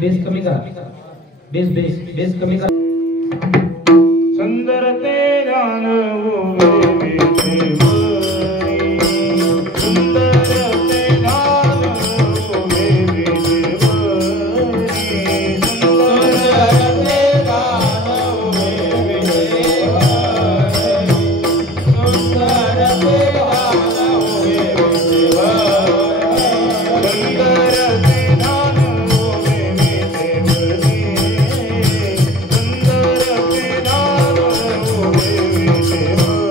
Base कमी करा, base कमी करा. सुंदर ते ध्यान उभे विठेवरी, सुंदर ते ध्यान उभे विठेवरी, सुंदर ते ध्यान उभे विठेवरी, सुंदर ते ध्यान उभे विठेवरी, सुंदर ते ध्यान उभे विठेवरी,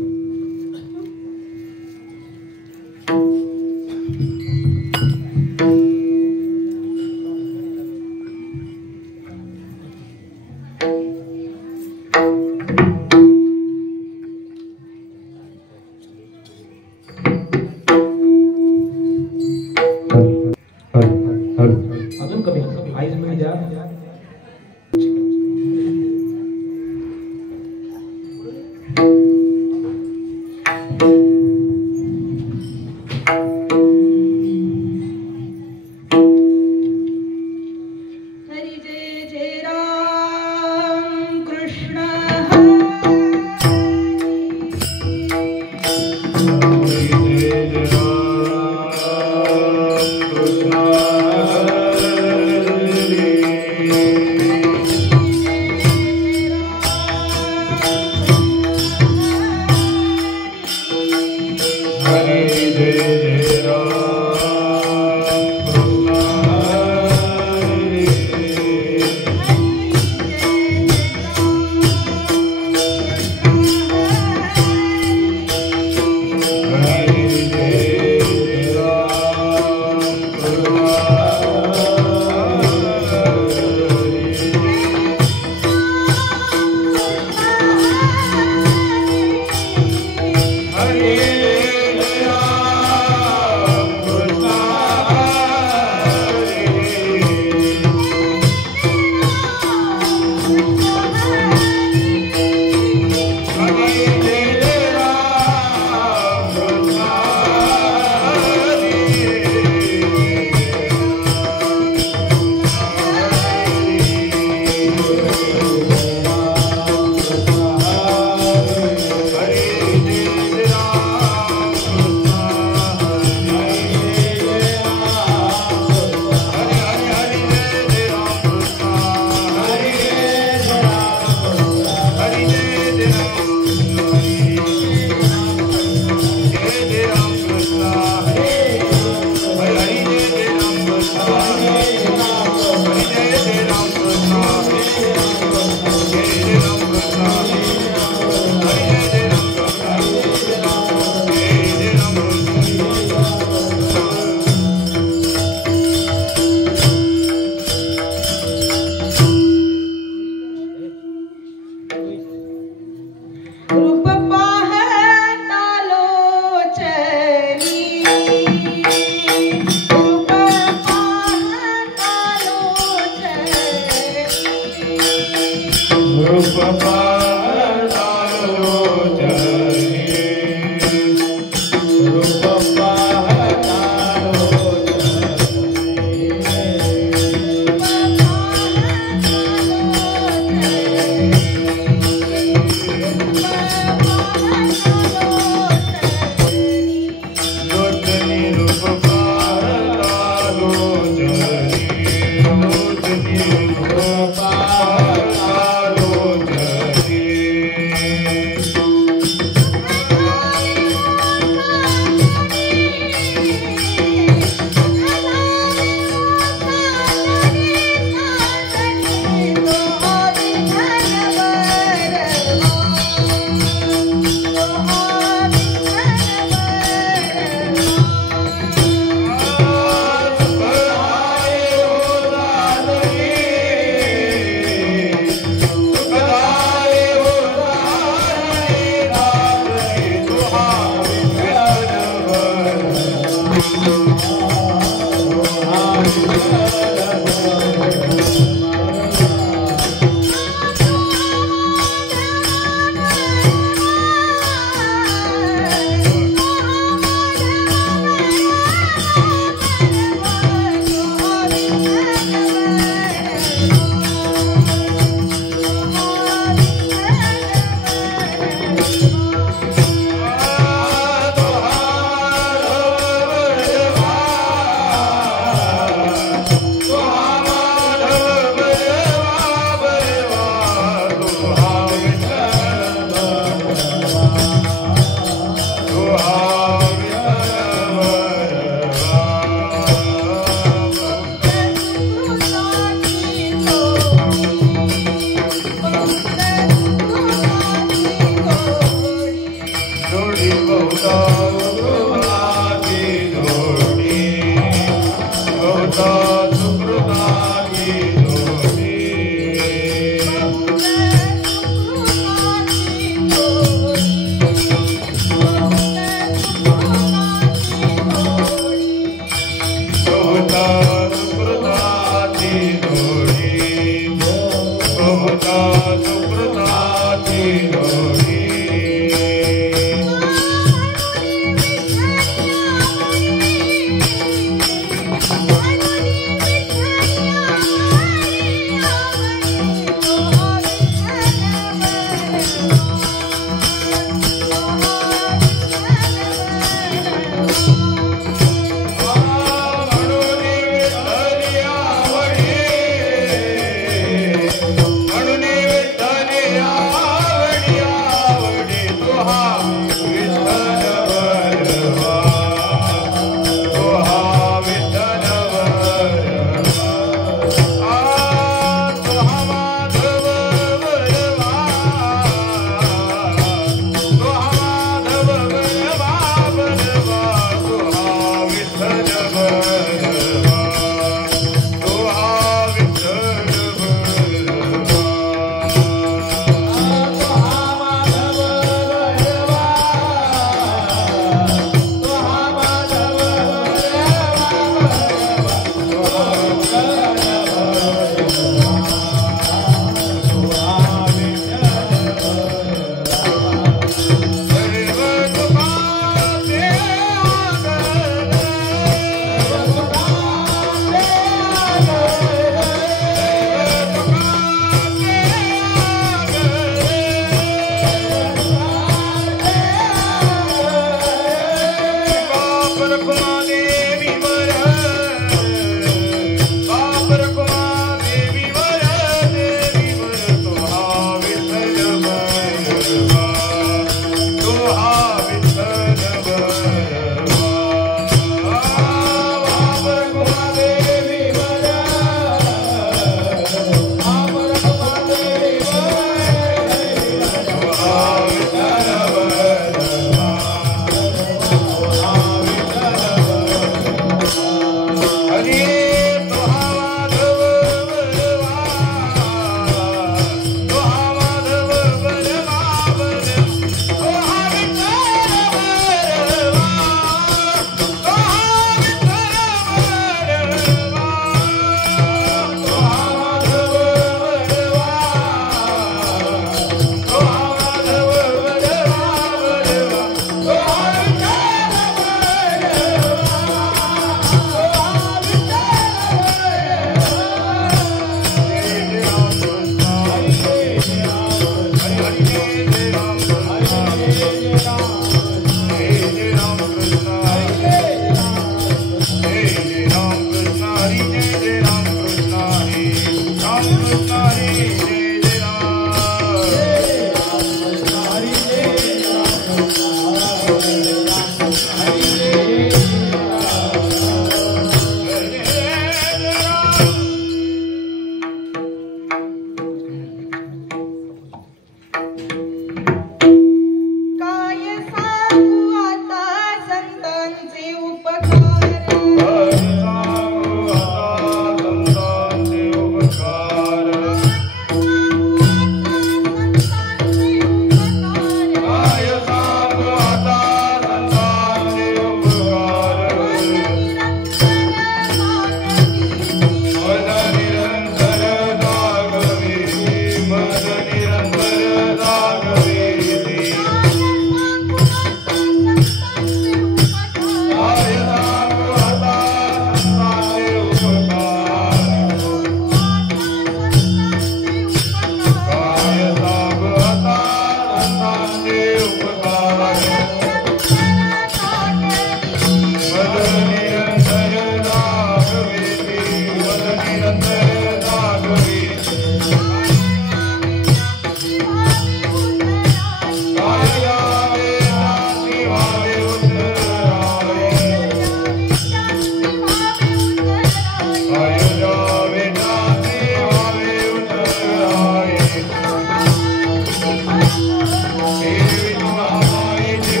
He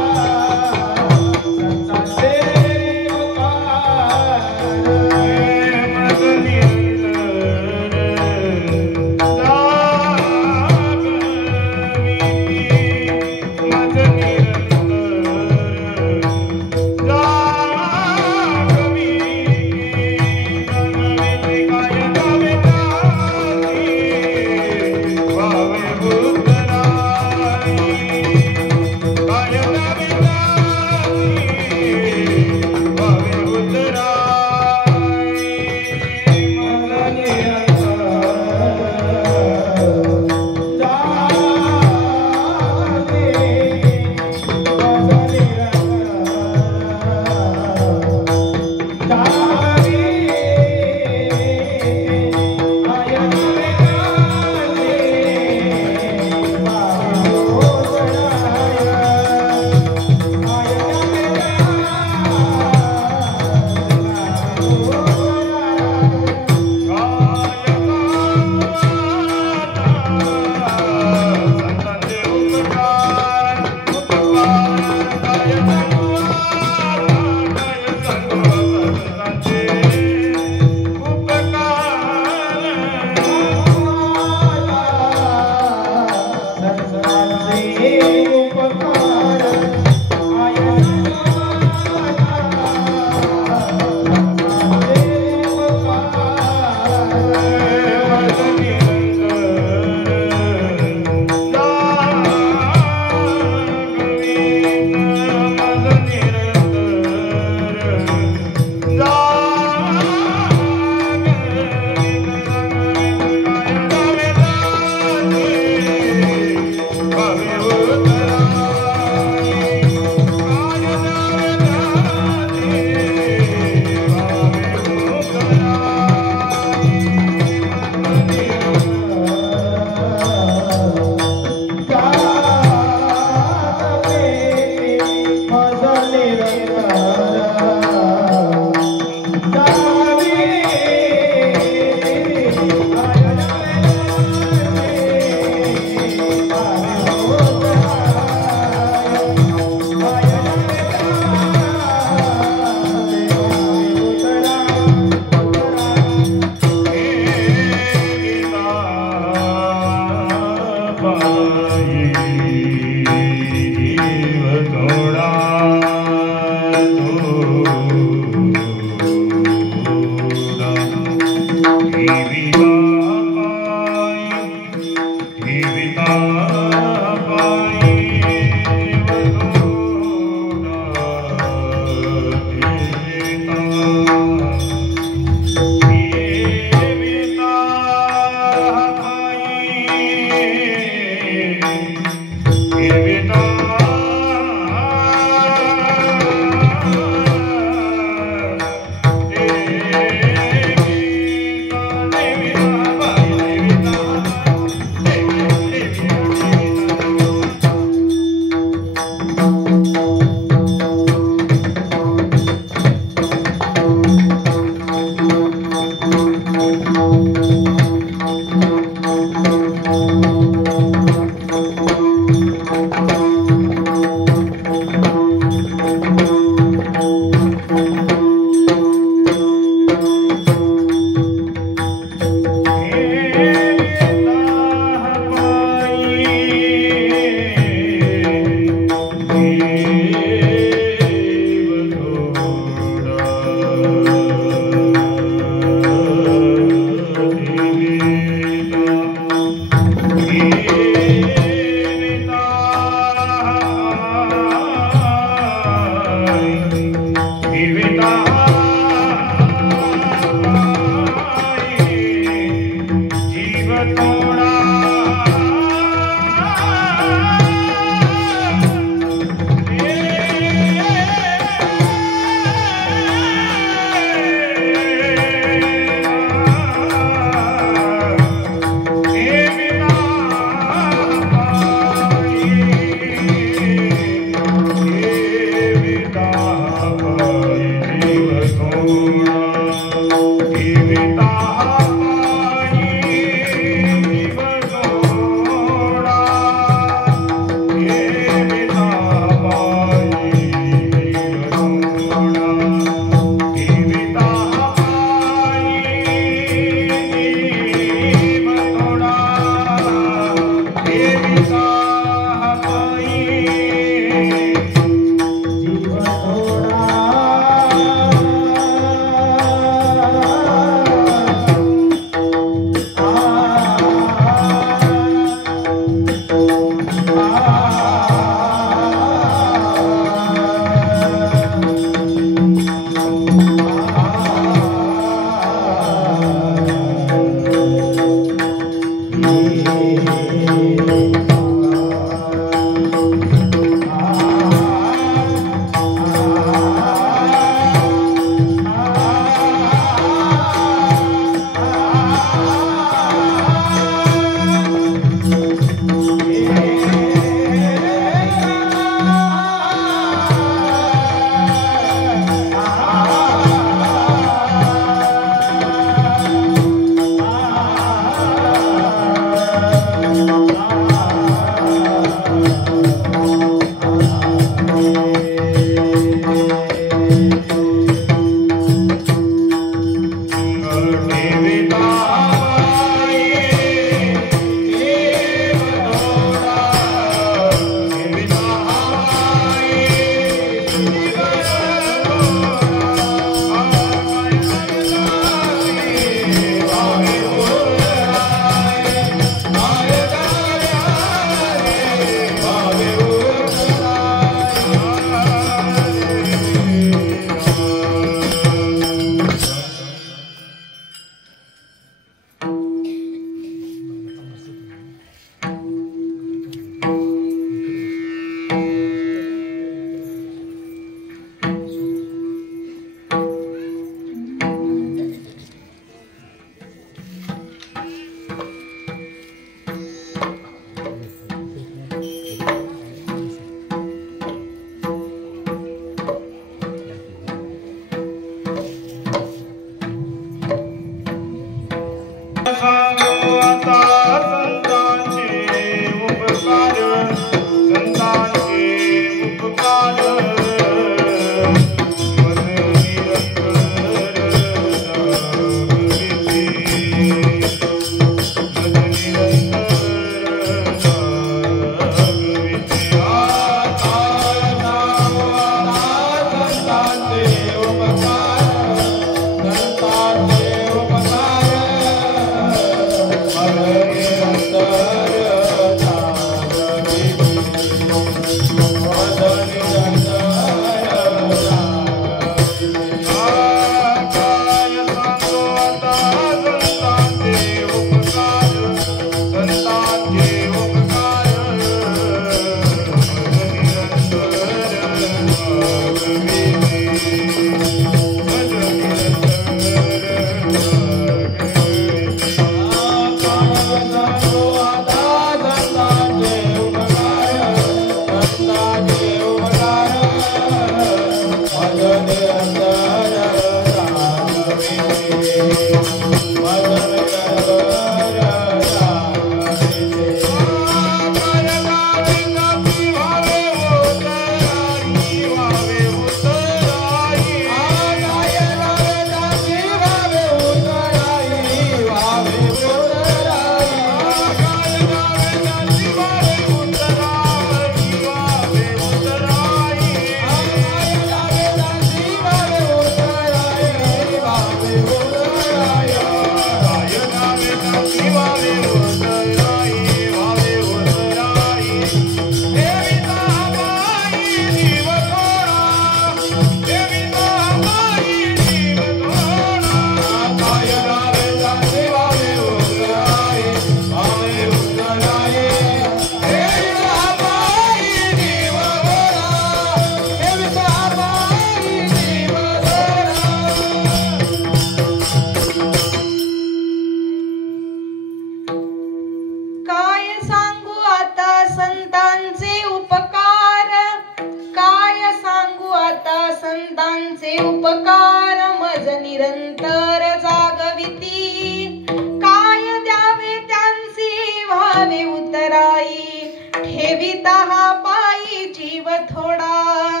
संतांचे उपकार मज निरंतर जागविती काय द्यावे त्यांची व्हावे उतराई ठेविता हा पायी जीव थोडा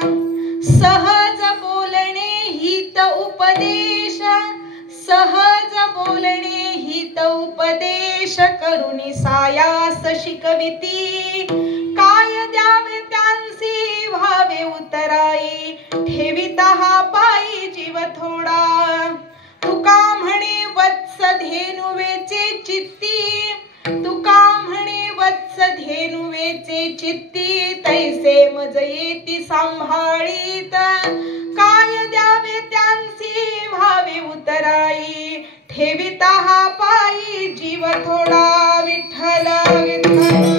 सहज बोलणे हित उपदेश सहज बोलणे हित उपदेश करुणी सायास शिकविती काय द्यावे त्यांची व्हावे उतराई ठेविता हा पायी जीव थोडा तुका म्हणे वत्स धेनुवेचे चित्ती तुका म्हणे वत्स धेनुवेचे चित्ती तैसे मज येती सांभाळीत काय द्यावे त्यांची व्हावे उतराई ठेविता हा पायी जीव थोडा विठ्ठल विठ्ठल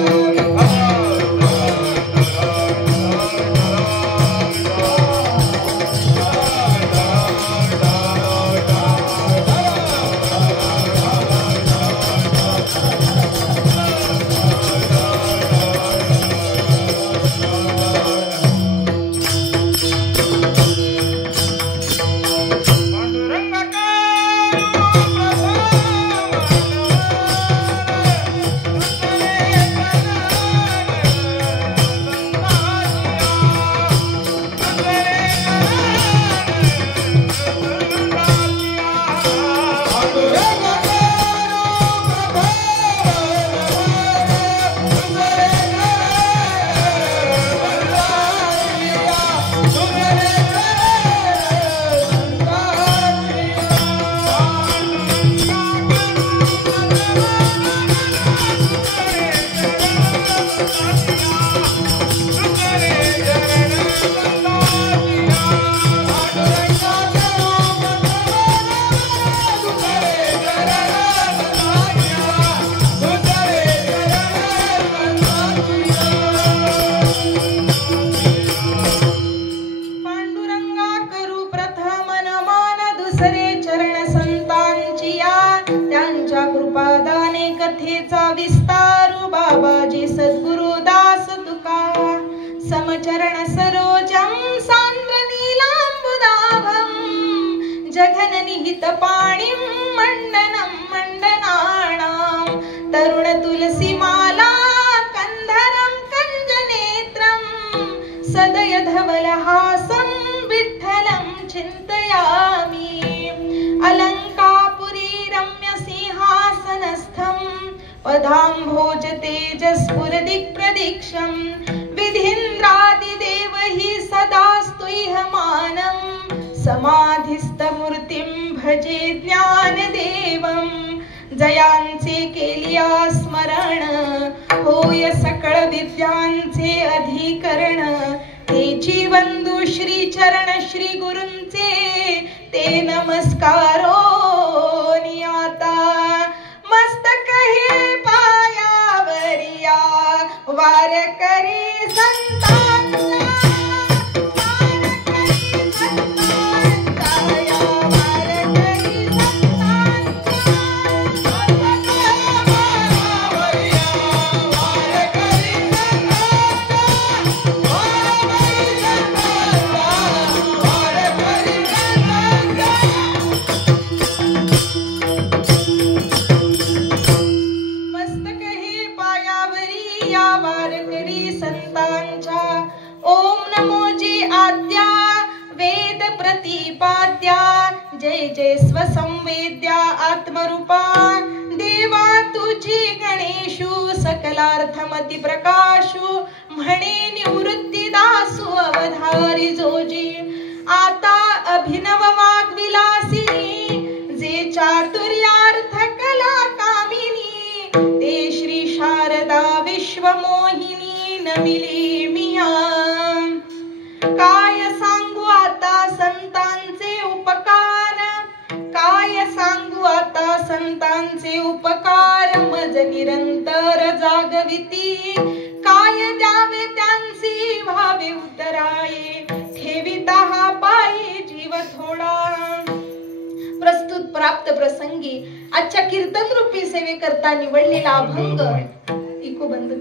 समचरण सरोजं सांद्र नीलांबुदाभं जघन निहित पाणिं मंडनं मंडनानां तरुण तुलसी माला कंधरं कंजनेत्रं सदय धवलहासं विठ्ठलं चिन्तयामि अलंकापुरी रम्य सिंहासनस्थं पदाम्भोज तेजस्फुरदिक्प्रदीक्षं विधीन्द्रादिदेव हि सदा स्तुह्यमानं समाधिस्थमूर्तिं भजे ज्ञानदेवं जयांचे केलिया स्मरण होय सकळ विद्यांचे अधिकरण तेची वंदू श्री चरण श्री गुरूंचे ते नमस्कारो नियाता मस्तक हे पायावरिया वारकरी संतांचा वारकरी संतांचा या वारकरी संतांचा मस्तक पायावरिया वारकरी संतांचा वारकरी संतांचा वारकरी मस्तक हे पायावरी या वारकरी संतांच्या ओम नमोजी आद्या वेद प्रतिपाद्या जय जय स्वसंवेद्या आत्मरूपा देवा तुझी गणेशु सकलार्थमती प्रकाशु म्हणे निवृत्ती दासु अवधारी जोजी आता अभिनव वाग्विलासिनी जे चातुर्यार्थ कला कामिनी ते श्री शारदा विश्वमोहिनी नमिली मिया काय सांगू आता संतांचे उपकार काय सांगू आता संतांचे उपकार मज निरंतर जागविती काय द्यावे त्यांची भावे उतराई ठेविता हा पायी जीव थोडा प्रस्तुत प्राप्त प्रसंगी आजच्या कीर्तन रूपी सेवेकरता निवडलेला अभंग इको बंद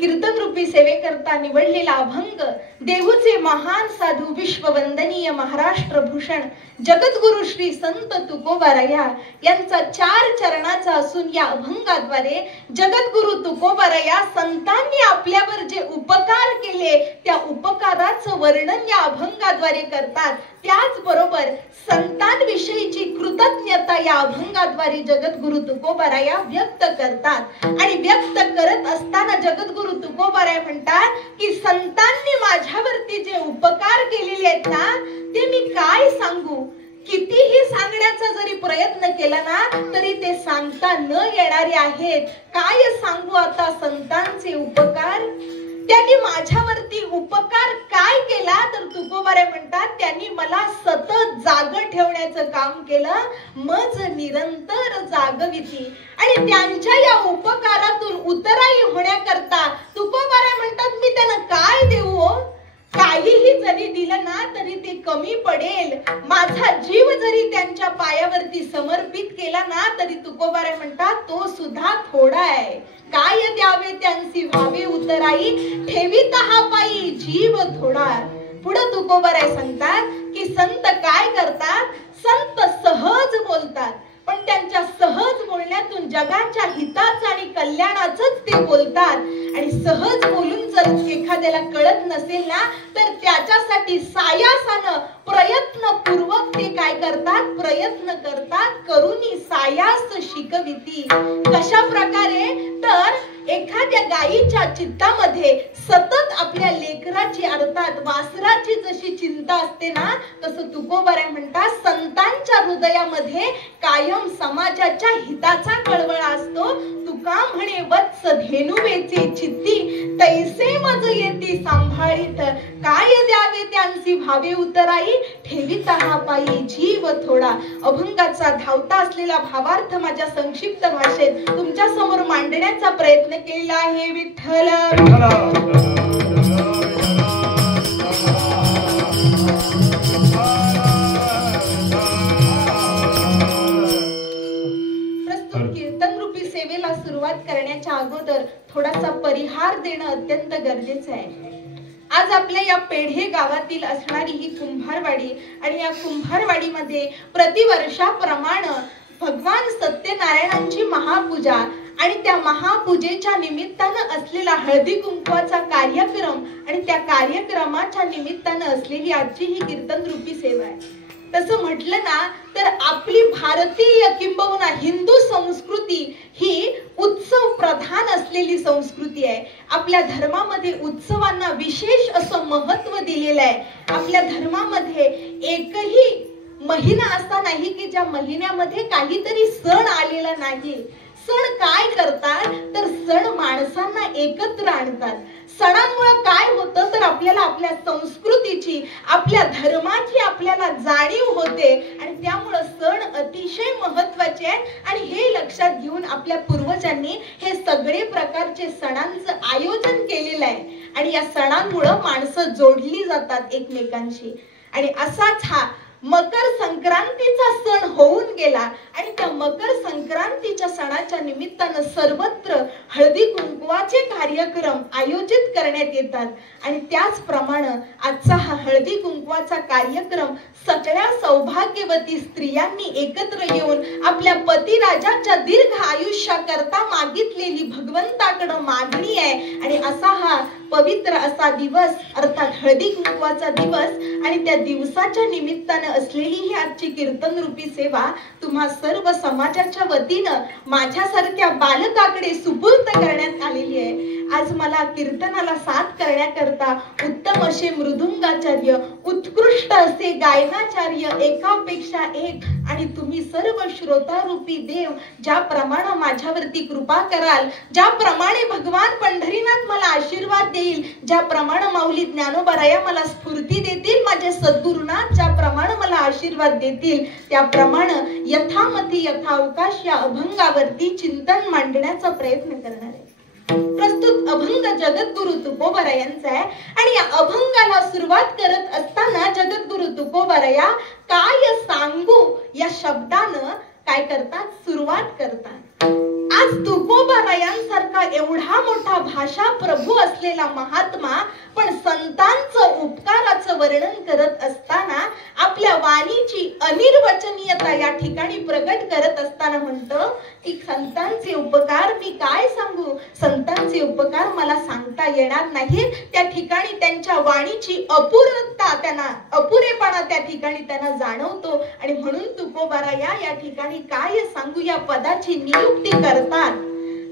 कीर्तन रूपी रूपी सेवेकरता निवडलेला अभंग देहूचे महान साधू विश्ववंदनीय महाराष्ट्र भूषण जगद्गुरु श्री संत तुकोबाराया यांचा 4 चरणाचा असून या अभंगाद्वारे जगद्गुरु तुकोबाराया संतांनी आपल्यावर जे उपकार केले त्या उपकाराचं वर्णन या अभंगाद्वारे करतात. त्याचबरोबर संतांविषयीची कृतज्ञता या अभंगाद्वारे जगद्गुरु तुकोबाराया व्यक्त करतात. आणि व्यक्त करत असताना जगद्गुरु तुकोबाराया म्हणतात की संतांनी माझ्यावरती जे उपकार केलेले आहेत ना ते मी काय सांगू. कितीही सांगण्याचा जरी प्रयत्न केला ना तरी ते सांगता न येणारे आहेत. काय सांगू आता संतांचे उपकार. त्यांनी माझ्यावरती उपकार काय केला तर तुकोबाराया म्हणतात त्यांनी मला सतत जाग ठेवण्याचं काम केलं. मज निरंतर जागविती. आणि त्यांच्या या उपकारातून उतराई होण्याकरता तुकोबाराया म्हणतात मी त्यांना काय देऊ. काहीही जरी दिलं ना तरी ते कमी पडेल. माझा जीव जरी त्यांच्या पायावरती समर्पित केला ना तरी तुकोबाराया म्हणतात तो सुद्धा थोडा आहे. काय द्यावे त्यांची व्हावे उतराई ठेवीत हा पायी जीव थोडा. पुढे तुकोबाराया सांगतात की संत काय करतात. संत सहज बोलतात पण त्यांच्या सहज बोलण्यातून जगाच्या हिताचं आणि कल्याणाचंच ते बोलतात. आणि सहज बोलून जर एखाद्याला कळत नसेल ना तर त्याच्यासाठी सायासानं प्रयत्नपूर्वक ते काय करतात प्रयत्न करतात. करूनी सायास शिकविती. कशा प्रकारे तर एखाद्या गायीच्या चित्तामध्ये सतत आपल्या लेकराची अर्थात वासराची जशी चिंता असते ना तसं तुकोबाराया म्हणतात संतांच्या हृदयामध्ये कायम समाजाच्या हिताचा कळवळा असतो. तुका म्हणे वत्स धेनुवेचे चित्ती तैसे मज येती सांभाळीत. काय द्यावे त्यांची भावे उतराई ठेवीत हा पायी जीव थोडा. अभंगाचा धावता असलेला भावार्थ माझ्या संक्षिप्त भाषेत तुमच्या समोर मांडण्याचा प्रयत्न केला आहे. विठ्ठल प्रस्तुत कीर्तन रूपी सेवेला सुरुवात करण्याच्या अगोदर थोडासा परिहार देणं अत्यंत गरजेचं आहे. आज आपल्या या पेढे गावातील असणारी ही कुंभारवाडी आणि या कुंभारवाडीमध्ये प्रतिवर्षाप्रमाणे भगवान सत्यनारायणांची महापूजा आणि त्या महापूजेच्या निमित्तानं असलेला हळदी कुंकवाचा कार्यक्रम आणि त्या कार्यक्रमाच्या निमित्तानं असलेली आजची ही कीर्तन रूपी सेवा आहे. तसं म्हटलं ना तर आपली भारतीय किंबहुना हिंदू संस्कृती ही उत्सव प्रधान असलेली संस्कृती आहे. आपल्या धर्मामध्ये उत्सवांना विशेष असं महत्व दिलेलं आहे. आपल्या धर्मामध्ये एकही महिना असा नाही की ज्या महिन्यामध्ये काहीतरी सण आलेला नाही. सण काय करतात तर सण माणसांना एकत्र आणतात. सणांमुळे काय होतं तर आपल्याला आपल्या संस्कृतीची आपल्या धर्माची आपल्याला जाणीव होते आणि त्यामुळे सण अतिशय महत्वाचे आहेत. आणि हे लक्षात घेऊन आपल्या पूर्वजांनी हे सगळे प्रकारचे सणांचं आयोजन केलेलं आहे. आणि या सणांमुळे माणसं जोडली जातात एकमेकांशी. आणि असाच हा मकर संक्रांतीचा सण होऊन गेला आणि त्या मकर संक्रांतीच्या सणाच्या निमित्तानं सर्वत्र हळदी कुंकवाचे कार्यक्रम आयोजित करण्यात येतात. आणि त्याचप्रमाणे आजचा हा हळदी कुंकवाचा कार्यक्रम सगळ्या सौभाग्यवती स्त्रियांनी एकत्र येऊन आपल्या पतिराजाच्या दीर्घ आयुष्याकरता मागितलेली भगवंताकडे मागणी आहे. आणि असा हा पवित्र असा दिवस अर्थात हळदी कुंकवाचा दिवस आणि त्या दिवसाच्या निमित्तानं असलेली ही आजची कीर्तन रूपी सेवा तुम्हा सर्व समाजाच्या वतीनं माझ्यासारख्या बालकाकडे सुपूर्द करण्यात आलेली आहे. आज मला कीर्तनाला साथ करण्याकरता उत्तम असे मृदुंगाचार्य उत्कृष्ट असे गायनाचार्य एकापेक्षा एक आणि तुम्ही सर्व श्रोता रूपी देव ज्याप्रमाणे माझ्यावरती कृपा कराल ज्याप्रमाणे भगवान पंढरीनाथ मला आशीर्वाद देईल ज्याप्रमाणे माऊली ज्ञानोबाराया मला स्फूर्ती देतील माझे सद्गुरुनाथ ज्याप्रमाणे मला आशीर्वाद देतील त्याप्रमाणे यथामती यथावकाश या अभंगावरती चिंतन मांडण्याचा प्रयत्न करणार आहे. प्रस्तुत अभंग जगद्गुरु तुकोबारायांचा आहे आणि या अभंगाला सुरुवात करत असताना जगद्गुरु तुकोबाराया काय सांगू या शब्दानं काय करतात सुरुवात करतात. आज तुकोबारायांसारखा एवढा मोठा भाषा प्रभू असलेला महात्मा पण संतांचं उपकाराचं वर्णन करत असताना आपल्या वाणीची अनिर्वचनीयता या ठिकाणी प्रकट करत असताना म्हणतो की संतांचे उपकार मी काय सांगू, संतांचे उपकार मला सांगता येणार नाहीत. त्या ठिकाणी त्यांच्या वाणीची अपूर्णता, त्यांना अपुरेपणा त्या ठिकाणी त्यांना जाणवतो आणि म्हणून तुकोबाराया या ठिकाणी काय सांगू या पदाची नियुक्ती करतात.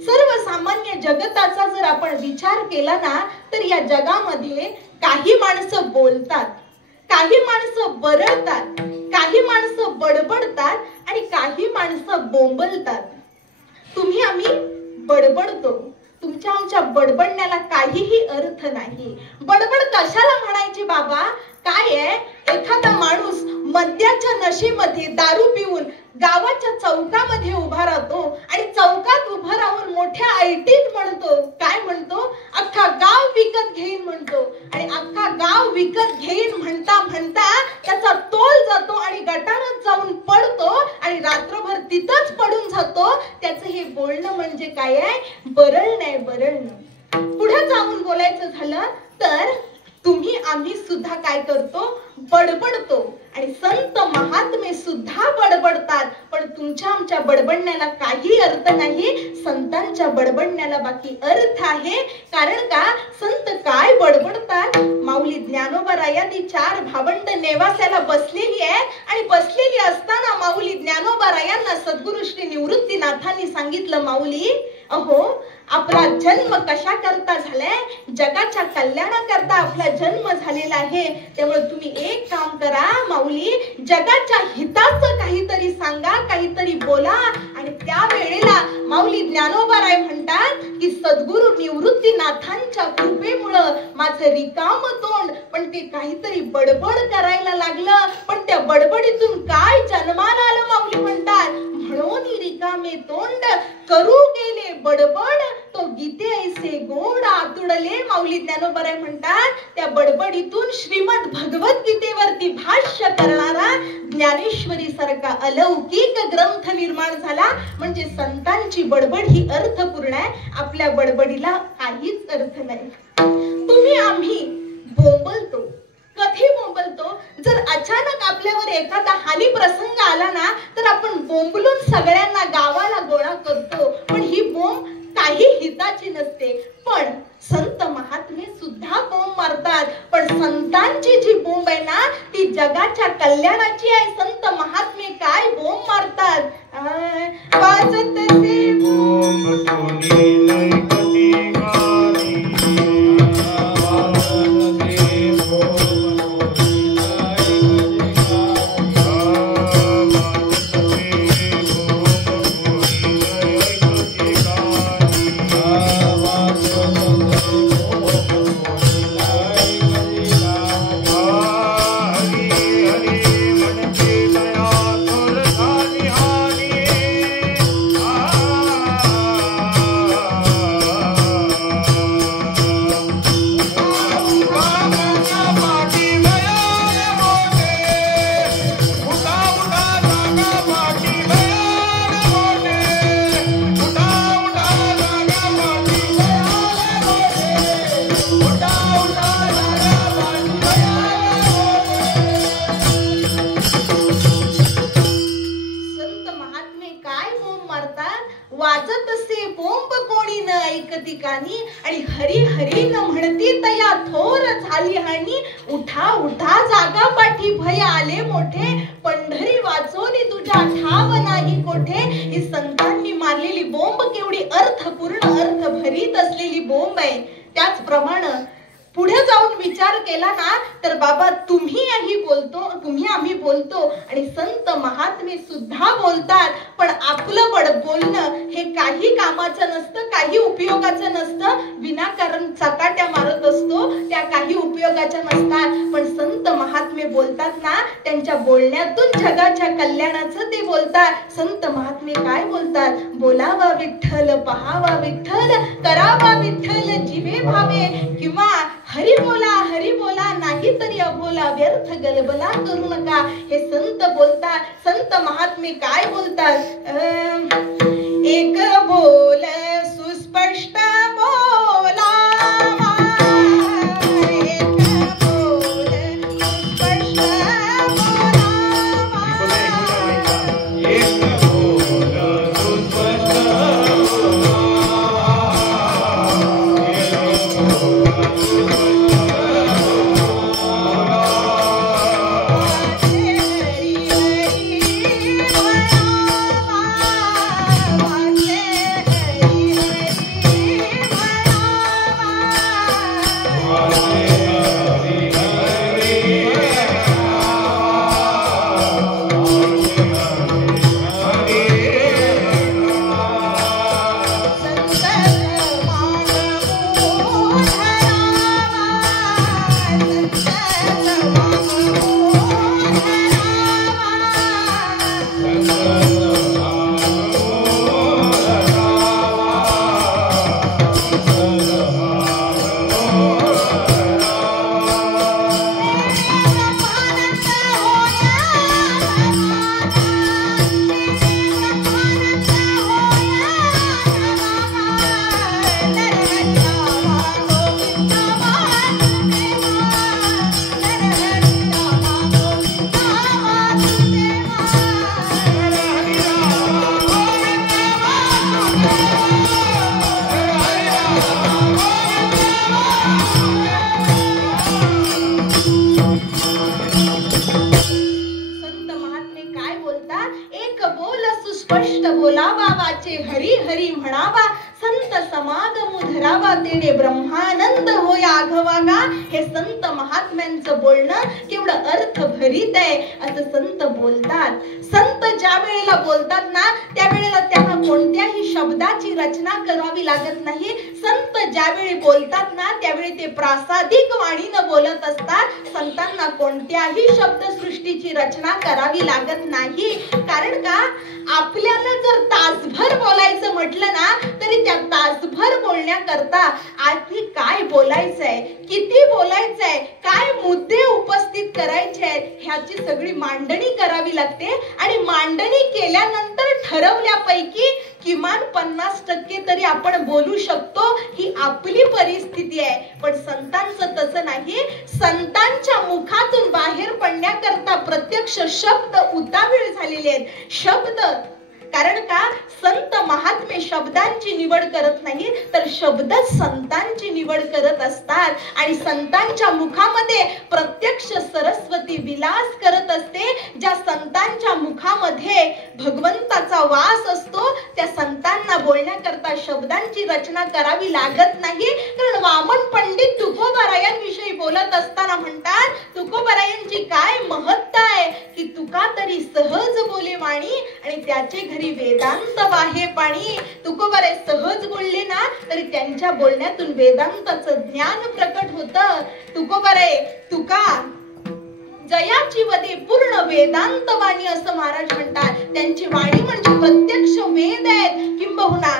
सर्वसामान्य जगताचा जर आपण विचार केला ना तर या जगामध्ये काही माणसं बोलतात, काही माणसं बरळतात, काही माणसं बडबडतात आणि काही माणसं बोंबलतात. तुम्ही आम्ही बडबडतो, तुमच्या आमच्या बडबडण्याला काहीही अर्थ नाही. बडबड कशाला म्हणायची बाबा? काय आहे, एखादा माणूस मद्याच्या नशेमध्ये दारू पिऊन गावाच्या चौकामध्ये उभा राहतो आणि चौकात उभा राहून मोठ्या ऐटीत म्हणतो, काय म्हणतो, अख्खा गाव विकत घेईन म्हणतो. आणि अख्खा गाव विकत घेईन म्हणता म्हणता त्याचा तोल जातो आणि गटारात जाऊन पडतो आणि रात्रभर तिथंच पडून जातो. त्याचं हे बोलणं म्हणजे काय आहे? बरळणं आहे, बरळणं. पुढे जाऊन बोलायचं झालं तर तुम्ही आम्ही सुद्धा काय करतो? बडबडतो. आणि संत महात्मे सुद्धा बडबडतात, पण तुमच्या आमच्या बडबडण्याला काही अर्थ नाही, संतांच्या बडबडण्याला बाकी अर्थ आहे. कारण का? संत काय बडबडतात? माऊली ज्ञानोबारायांनी 4 भावंड नेवास्याला बसलेली आहे आणि बसलेली असताना माऊली ज्ञानोबारायांना सद्गुरु श्री निवृत्तीनाथांनी सांगितलं, माऊली अहो आपला जन्म कशा करता झालाय? जगाच्या कल्याणाकरता आपला जन्म झालेला आहे. त्यामुळे तुम्ही एक काम करा माऊली, जगाच्या हिताचं काहीतरी सांगा, काहीतरी बोला. आणि त्या वेळेला माऊली ज्ञानोबाराय म्हणतात की सद्गुरु निवृत्तीनाथांच्या कृपेमुळं माझं रिकाम तोंड पण ते काहीतरी बडबड करायला लागलं. पण त्या बडबडीतून काय जन्माला आलं? माऊली म्हणतात म्हणून रिकामे तोंड करू गेले बडबड, तो गीते ऐसे गोड आतुडले. माऊली ज्ञानोबाराय म्हणतात त्या बडबडीतून श्रीमद भगवद्गीतेवरती भाष्य करणारा ज्ञानेश्वरी सारखा अलौकिक ग्रंथ निर्माण झाला. म्हणजे संतांची बडबड ही अर्थपूर्ण आहे, आपल्या बडबडीला काहीच अर्थ नाही. तुम्ही आम्ही बोंबलतो. कधी बोंबलतो? जर अचानक आपल्यावर एखादा हानी प्रसंग आला ना तर आपण बोंबलून सगळ्यांना गावाला गोळा करतो, पण ही बोंब काही हिताची नसते. पण संत महात्मे सुद्धा बोंब मारतात, पण संतांची जी बोंब आहे ना ती जगाच्या कल्याणाची आहे. संत महात्मे काय बोंब मारतात? वाजत ते बोंब सोनी लयकती गाणी, वाजत ते बोंब वाजत असे बोंब कोणी न ऐकती कानी आणि हरी हरी न म्हणती तया थोर झाली हानी. उठा उठा जागा पाठी भय आले मोठे, पंढरी वाचोनी तुझ्या ठाव नाही कोठे. ही संतांनी मारलेली बोंब केवढी अर्थपूर्ण अर्थ भरीत असलेली बोंब आहे. त्याचप्रमाणे पुढे जाऊन विचार केला ना तर बाबा तुम्ही आम्ही बोलतो आणि संत महात्मे सुद्धा बोलतात, पण आपलं बोलणं हे काही कामाचं नसतं, काही उपयोगाचं नसतं. विनाकारण चकाट्या मारत असतो, त्या काही उपयोग उपयोगाच्या नसतात, पण संत महात्मे बोलतात ना, त्यांच्या बोलण्यातून जगाच्या कल्याणाचं ते बोलतात. संत महात्मे काय बोलतात? बोलावा विठ्ठल, पहावा विठ्ठल, करावा विठ्ठल जीवे भावे, किंवा हरी बोला नाही तरी अबोला, व्यर्थ गलबला करू नका. हे संत बोलतात. संत महात्मे काय बोलतात? एक बोल सुस्पष्ट बोलावा, एक बोल सुस्पष्ट बोलावा, वाचे हरी हरी म्हणावा, संत समागम धरावा, तेने ब्रह्मानंद होय आघवागा. हे संत महात्म्यांचं बोलणं केवढं अर्थ भरीत आहे असं संत बोलतात. संत ज्या वेळेला बोलतात ना, त्यावेळेला त्यांना कोणत्याही शब्दाची रचना करावी लागत नाही. संत ज्यावेळी बोलतात ना, त्यावेळी ते प्रासादिक वाणीनं बोलत असतात. संतांना कोणत्याही शब्दसृष्टीची रचना करावी लागत नाही. कारण का, आपल्याला जर तासभर बोलायचं म्हटलं ना, तरी त्या तासभर बोलण्याकरता आधी काय बोलायचंय, किती बोलायचंय, काय मुद्दे उपस्थित करायचे आहेत, ह्याची सगळी मांडणी करावी लागते. आणि मांडणी केल्यानंतर ठरवल्यापैकी किमान 50% तरी आपण बोलू शकतो, ही आपली परिस्थिती आहे. पण संतांचं तसं नाही. संतांच्या मुखातून बाहेर पडण्याकरता प्रत्यक्ष शब्द उतावीळ झालेले आहेत. शब्द, कारण का, संत महात्मे शब्दांची निवड करत नाही, तर शब्दच संतांची निवड करत असतात. आणि संतांच्या मुखामध्ये प्रत्यक्ष सरस्वती विलास करत असते. ज्या संतांच्या मुखामध्ये भगवंताचा वास असतो, त्या संतांना बोलण्याकरता शब्दांची रचना करावी लागत नाही. कारण वामन पंडित तुकोबारायांविषयी बोलत असताना म्हणतात, तुकोबारायांची काय महत्ता आहे की तुका तरी सहज बोले वाणी, आणि त्याचे घरी वेदांत वाहे पाणी. तुकोबारे सहज बोलले ना, तरी त्यांच्या बोलण्यातून वेदांताचं ज्ञान प्रकट होतं. तुकोबारे, तुका जयाची वदे पूर्ण वेदांत वाणी असं महाराज म्हणतात. त्यांची वाणी म्हणजे प्रत्यक्ष वेद आहेत. किंबहुना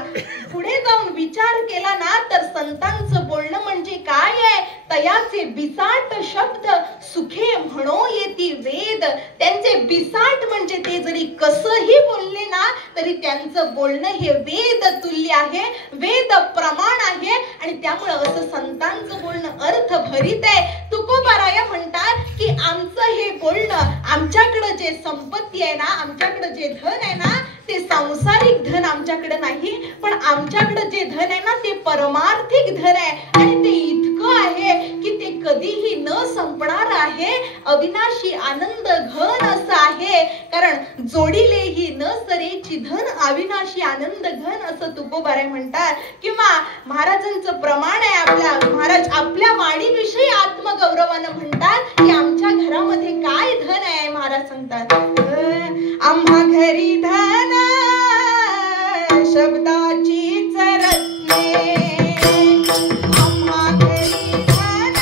पुढे जाऊन विचार केला ना, तर संतांचं बोलणं म्हणजे काय आहे, तयाचे बिसाट शब्द सुखे म्हणो येती वेद. त्यांचे बिसाट म्हणजे ते जरी कसंही बोलले ना, तरी त्यांचं बोलणं हे वेद तुल्य आहे, वेद प्रमाण आहे. आणि त्यामुळे असं संतांचं बोलणं अर्थ भरीत आहे. तुकोबाराया म्हणतात की आमचं हे बोलणं, आमच्याकडे जे संपत्ती आहे ना, आमच्याकडे जे धन आहे ना, ते सांसारिक धन आमच्याकडे नाही, पण आमच्याकडे जे धन आहे ना, ते परमार्थिक धन आहे. आणि ते इतकं आहे की ते कधीही न संपणार आहे. अविनाशी आनंद घन असं आहे. कारण जोडिलेही न सरेची धन, अविनाशी आनंद घन असं तुकोबाराय म्हणतात. किंवा महाराजांचं प्रमाण आहे, महाराज आपल्या वाणीविषयी आत्मगौरवानं म्हणतात की आमच्या घरामध्ये काय धन आहे. महाराज सांगतात, आम्हा घरी धन शब्दाचीच रत्ने, आम्हा घरी धन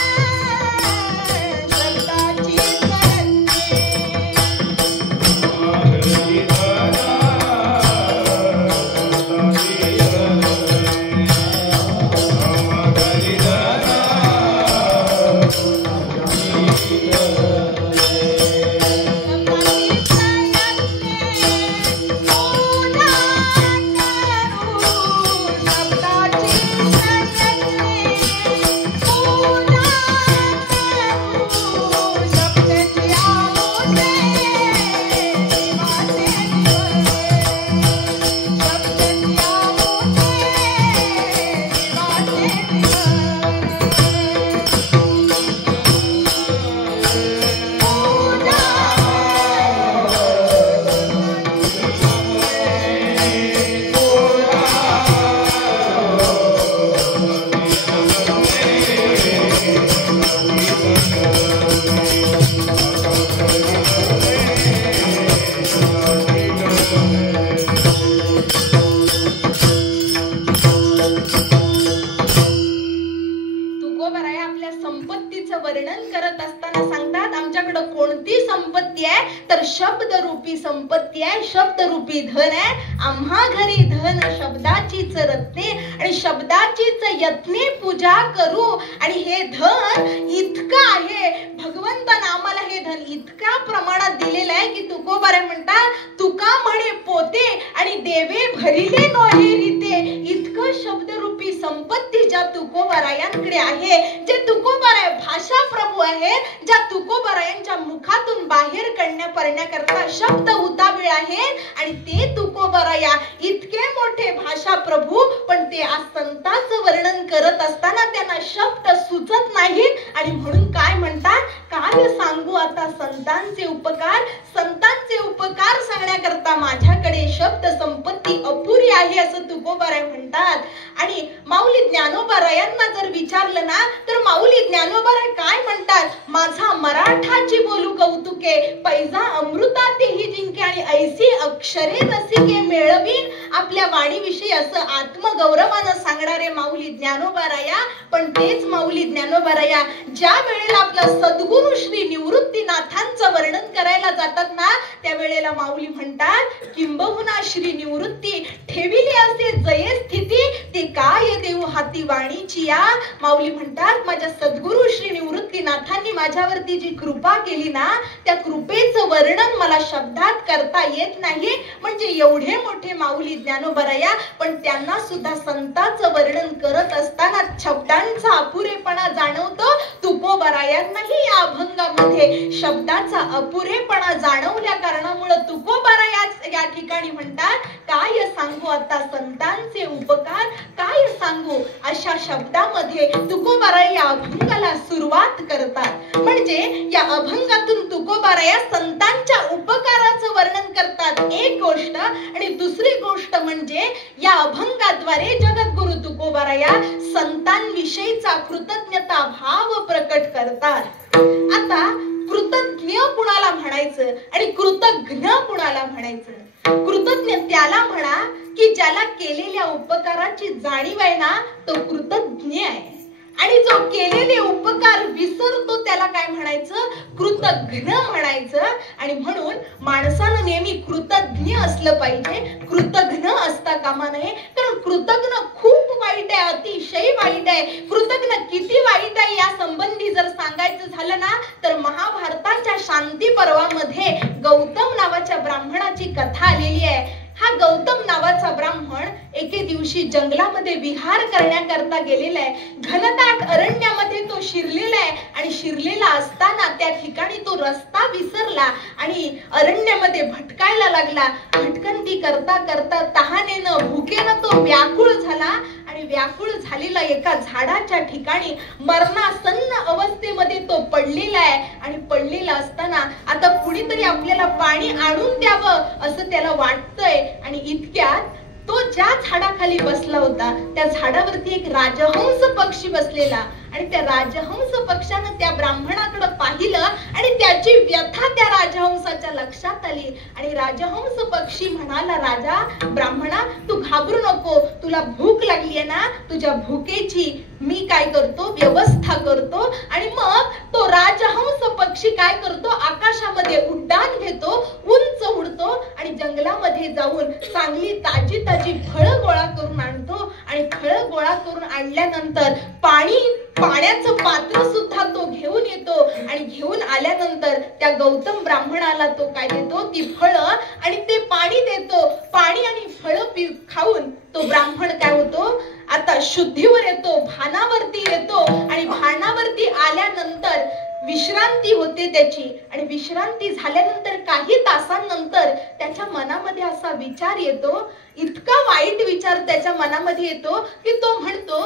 संपत्तीचं वर्णन करत असताना सांगतात आमच्याकडे कोणती संपत्ती आहे तर शब्दरूपी संपत्ती आहे, शब्दरूपी धन आहे. आम्हा घरी धन शब्दाचीच रत्ने आणि शब्दाचीच यत्ने पूजा करू. आणि हे धन इतकं आहे, भगवंतानं आम्हाला हे धन इतक्या प्रमाणात दिलेलं आहे की तुकोबाराय म्हणतात तुका म्हणे पोते आणि देवे भरिले नोहे रीते. इतकं शब्दरूपी संपत्ती ज्या तुकोबारायांकडे आहे, जे तुकोबाराय भाषा प्रभू आहे, ज्या तुकोबारायांच्या मुखातून बाहेर पडण्याकरता शब्द उतावीळ आहे आणि ते तुकोबाराया इतके मोठे भाषा प्रभू, पण ते आज संतांचं वर्णन करत असताना त्यांना शब्द सुचत नाहीत. आणि म्हणून काय म्हणतात, काय सांगू आता संतांचे उपकार. संतांचे उपकार सांगण्याकरता माझ्याकडे शब्द संपत्ती अपुरी आहे असं तुकोबाराय म्हणतात. आणि माऊली ज्ञानोबारायांना जर विचारलं ना तर माऊली ज्ञानोबाराय काय म्हणतात, माझा मराठाची बोलू कौतुके पैजा अमृता तेही जिंके आणि ऐसी अक्षरे रसिके मेळवीन. आपल्या वाणीविषयी असं आत्मगौरवानं सांगणारे माऊली ज्ञानोबाराया. पण तेच माऊली ज्ञानोबाराया ज्या वेळेला आपला सद्गुरु श्री निवृत्तीनाथांचं वर्णन करायला जातात ना त्यावेळेला माऊली म्हणतात किंबहुना श्री निवृत्ती ठेविली असे जये स्थिती ते काय देऊ हाती वाणीची या. माऊली म्हणतात माझ्या सद्गुरु श्री निवृत्तीनाथांनी माझ्यावरती जी कृपा केली ना त्या कृपेचं वर्णन मला शब्दात करता येत नाही. म्हणजे एवढे मोठे माऊली ज्ञानोबाराया, पण त्यांना सुद्धा संतांचं वर्णन करत असताना शब्दांचा अपुरेपणा जाणवतो. तुकोबारायांनाही या अभंगामध्ये शब्दाचा अपुरेपणा जाणवल्या कारणामुळे तुकोबाराया या ठिकाणी म्हणतात काय सांगू आता संतांचे उपकार, काय सांगू. अशा शब्दामध्ये तुकोबाराया या अभंगाला सुरुवात करतात. म्हणजे या अभंगातून तुकोबाराया संतांच्या उपकाराचं वर्णन करतात एक गोष्ट. आणि दुसरी गोष्ट म्हणजे या अभंगाद्वारे जगद्गुरु तुकोबाराया संतांविषयीचा कृतज्ञता भाव प्रकट करतात. आता कृतज्ञ कुणाला म्हणायचं आणि कृतज्ञ कुणाला म्हणायचं. कृतज्ञ त्याला म्हणा की ज्याला केलेल्या उपकाराची जाणीव आहे ना तो कृतज्ञ आहे. आणि जो केलेले उपकार विसरतो त्याला काय म्हणायचं, कृतज्ञ म्हणायचं. आणि म्हणून माणसानं नेहमी कृतज्ञ असलं पाहिजे, कृतज्ञ असता कामा नये. कारण कृतज्ञ खूप वाईट आहे, अतिशय वाईट आहे. कृतज्ञ किती वाईट आहे या संबंधी जर सांगायचं झालं ना तर महाभारताच्या शांती पर्वामध्ये गौतम नावाच्या ब्राह्मणाची कथा आलेली आहे. हा गौतम नावाचा ब्राह्मण एके दिवशी जंगलामध्ये विहार करण्याकरता गेलेला आहे. घनदाट अरण्यामध्ये तो शिरलेला आहे आणि शिरलेला असताना त्या ठिकाणी तो रस्ता विसरला आणि अरण्यामध्ये भटकायला लागला. भटकंती करता करता तहानेनं भुकेनं तो व्याकुळ झाला आणि व्याकुळ झालेला एका झाडाच्या ठिकाणी मरणासन्न अवस्थेमध्ये तो पडलेला आहे. आणि पडलेला असताना आता कुणीतरी आपल्याला पाणी आणून द्यावं असं त्याला वाटतंय. आणि इतक्यात तो ज्या झाडाखाली बसला होता त्या झाडावरती एक राजहंस पक्षी बसलेला. आणि त्या राजहंस पक्षानं त्या ब्राह्मणाकडे पाहिलं आणि त्याची व्यथा त्या राजहंसाच्या लक्षात आली. आणि राजहंस पक्षी म्हणाला, राजा ब्राह्मणा तू घाबरू नको, तुला भूक लागली आहे ना, तुझ्या भुकेची मी काय करतो व्यवस्था करतो. आणि मग तो राजहंस पक्षी काय करतो, आकाशामध्ये उड्डाण घेतो, उंच उडतो आणि जंगलामध्ये जाऊन चांगली ताजी ताजी फळं गोळा करून आणतो. आणि फळं गोळा करून आणल्यानंतर पाण्याचं पात्र सुद्धा तो घेऊन येतो. आणि घेऊन आल्यानंतर त्या गौतम ब्राह्मणाला तो काय देतो, ती फळं आणि ते पाणी देतो. पाणी आणि फळं खाऊन तो ब्राह्मण काय होतो, आता शुद्धीवर येतो, भानावरती येतो. आणि भानावरती आल्यानंतर विश्रांती होते त्याची. आणि विश्रांती झाल्यानंतर काही तासांनंतर त्याच्या मनामध्ये असा विचार येतो, इतका वाईट विचार त्याच्या मनामध्ये येतो की तो म्हणतो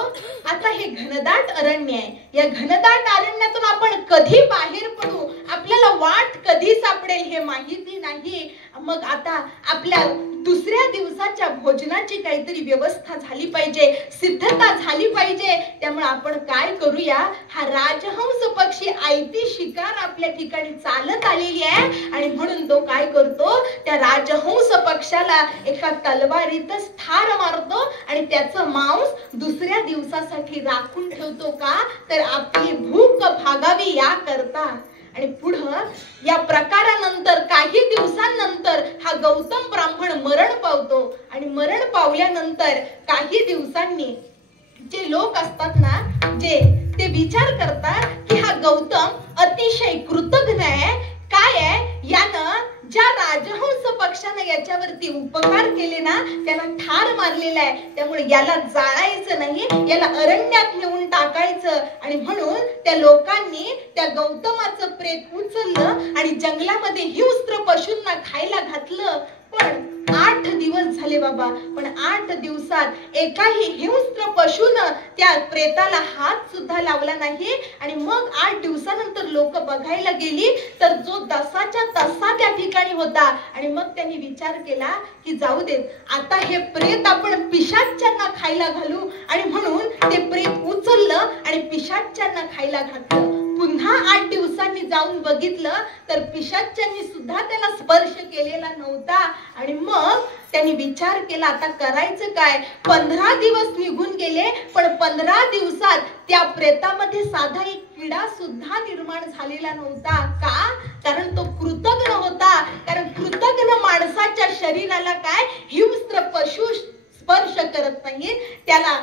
आता हे घनदाट अरण्य आहे, या घनदाट अरण्यातून आपण कधी बाहेर पडू, आपल्याला वाट कधी सापडेल हे माहिती नाही. मग आता आपल्या दुसऱ्या दिवसाच्या भोजनाची काहीतरी व्यवस्था झाली पाहिजे, सिद्धता झाली पाहिजे. त्यामुळे आपण काय करूया, हा राजहंस पक्षी आयती शिकार आपल्या ठिकाणी चालत आलेली आहे. आणि म्हणून तो काय करतो, त्या राजहंस पक्षाला एका तलवार तलवारीतच ठार मारतो आणि त्याचं मांस दुसऱ्या दिवसासाठी राखून ठेवतो. का तर आपली भूक भागावी या करता. आणि पुढं या प्रकारानंतर काही दिवसांनंतर हा गौतम ब्राह्मण मरण पावतो. आणि मरण पावल्यानंतर काही दिवसांनी जे लोक असतात ना, जे ते विचार करतात की हा गौतम अतिशय कृतज्ञ आहे. काय आहे, यानं ज्या राजहंस पक्षानं याच्यावरती उपकार केले ना, त्याला ठार मारलेला आहे. त्यामुळे याला जाळायचं नाही, याला अरण्यात नेऊन टाकायचं. आणि म्हणून त्या लोकांनी त्या गौतमाचं प्रेत उचललं आणि जंगलामध्ये हिंस्त्र पशूंना खायला घातलं. पण 8 दिवस झाले बाबा, पण 8 दिवसात एकाही हिंस्त्र पशूनं त्या प्रेताला हात सुद्धा लावला नाही. आणि मग 8 दिवसानंतर लोक बघायला गेली तर जो तसाच्या तसा त्या ठिकाणी होता. आणि मग त्यांनी विचार केला की जाऊ देत, आता हे प्रेत आपण पिशाच्यांना खायला घालू. आणि म्हणून ते प्रेत उचललं आणि पिशाच्यांना खायला घातलं. पुन्हा 8 दिवसांनी जाऊन बघितलं तर पिशाच्यांनी सुद्धा त्याला स्पर्श केलेला नव्हता. आणि मग त्यांनी विचार केला आता करायचं काय. 15 दिवस निघून गेले, पण 15 दिवसात त्या प्रेतामध्ये साधा एक किडा सुद्धा निर्माण झालेला नव्हता. का? कारण तो कृतज्ञ होता. कारण कृतज्ञ माणसाच्या शरीराला काय हिंस्त्र पशु स्पर्श करत नाहीत, त्याला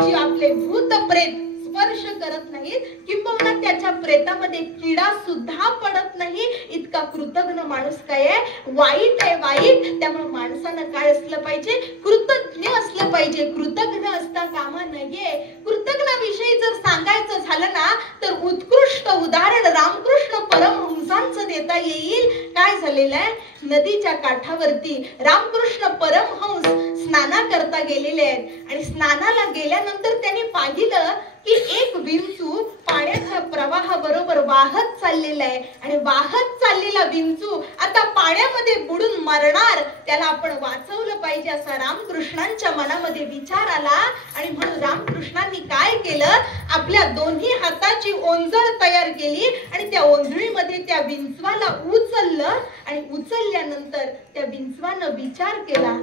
जी आपले भूत प्रेत स्पर्श करत नाहीत, किंबहुना त्याच्या प्रेतामध्ये किडा सुद्धा पडत नाही. इतका कृतज्ञ माणूस काय आहे, वाईट आहे वाईट. त्यामुळे माणसानं काय असलं पाहिजे, कृतज्ञ असलं पाहिजे. कृतज्ञ असता कामा नये. कृतज्ञाविषयी जर सांगायचं झालं ना तर उत्कृष्ट उदाहरण रामकृष्ण परमहंसांचं देता येईल. काय झालेलं आहे, नदीच्या काठावरती रामकृष्ण परमहंस स्नाना करता गेलेले आहेत. आणि स्नानाला गेल्यानंतर त्यांनी पाहिलं की एक विंचू पाण्याच्या प्रवाहाबरोबर वाहत चाललेला आहे. आणि वाहत चाललेला विंचू आता पाण्यामध्ये बुडून मरणार, त्याला आपण वाचवलं पाहिजे असा रामकृष्णांच्या मनामध्ये विचार आला. आणि म्हणून रामकृष्णांनी काय केलं, आपल्या दोन्ही हाताची ओंजळ तयार केली आणि त्या ओंजळीमध्ये त्या विंचवाला उचललं. आणि उचलल्यानंतर त्या विंचवानं विचार केला,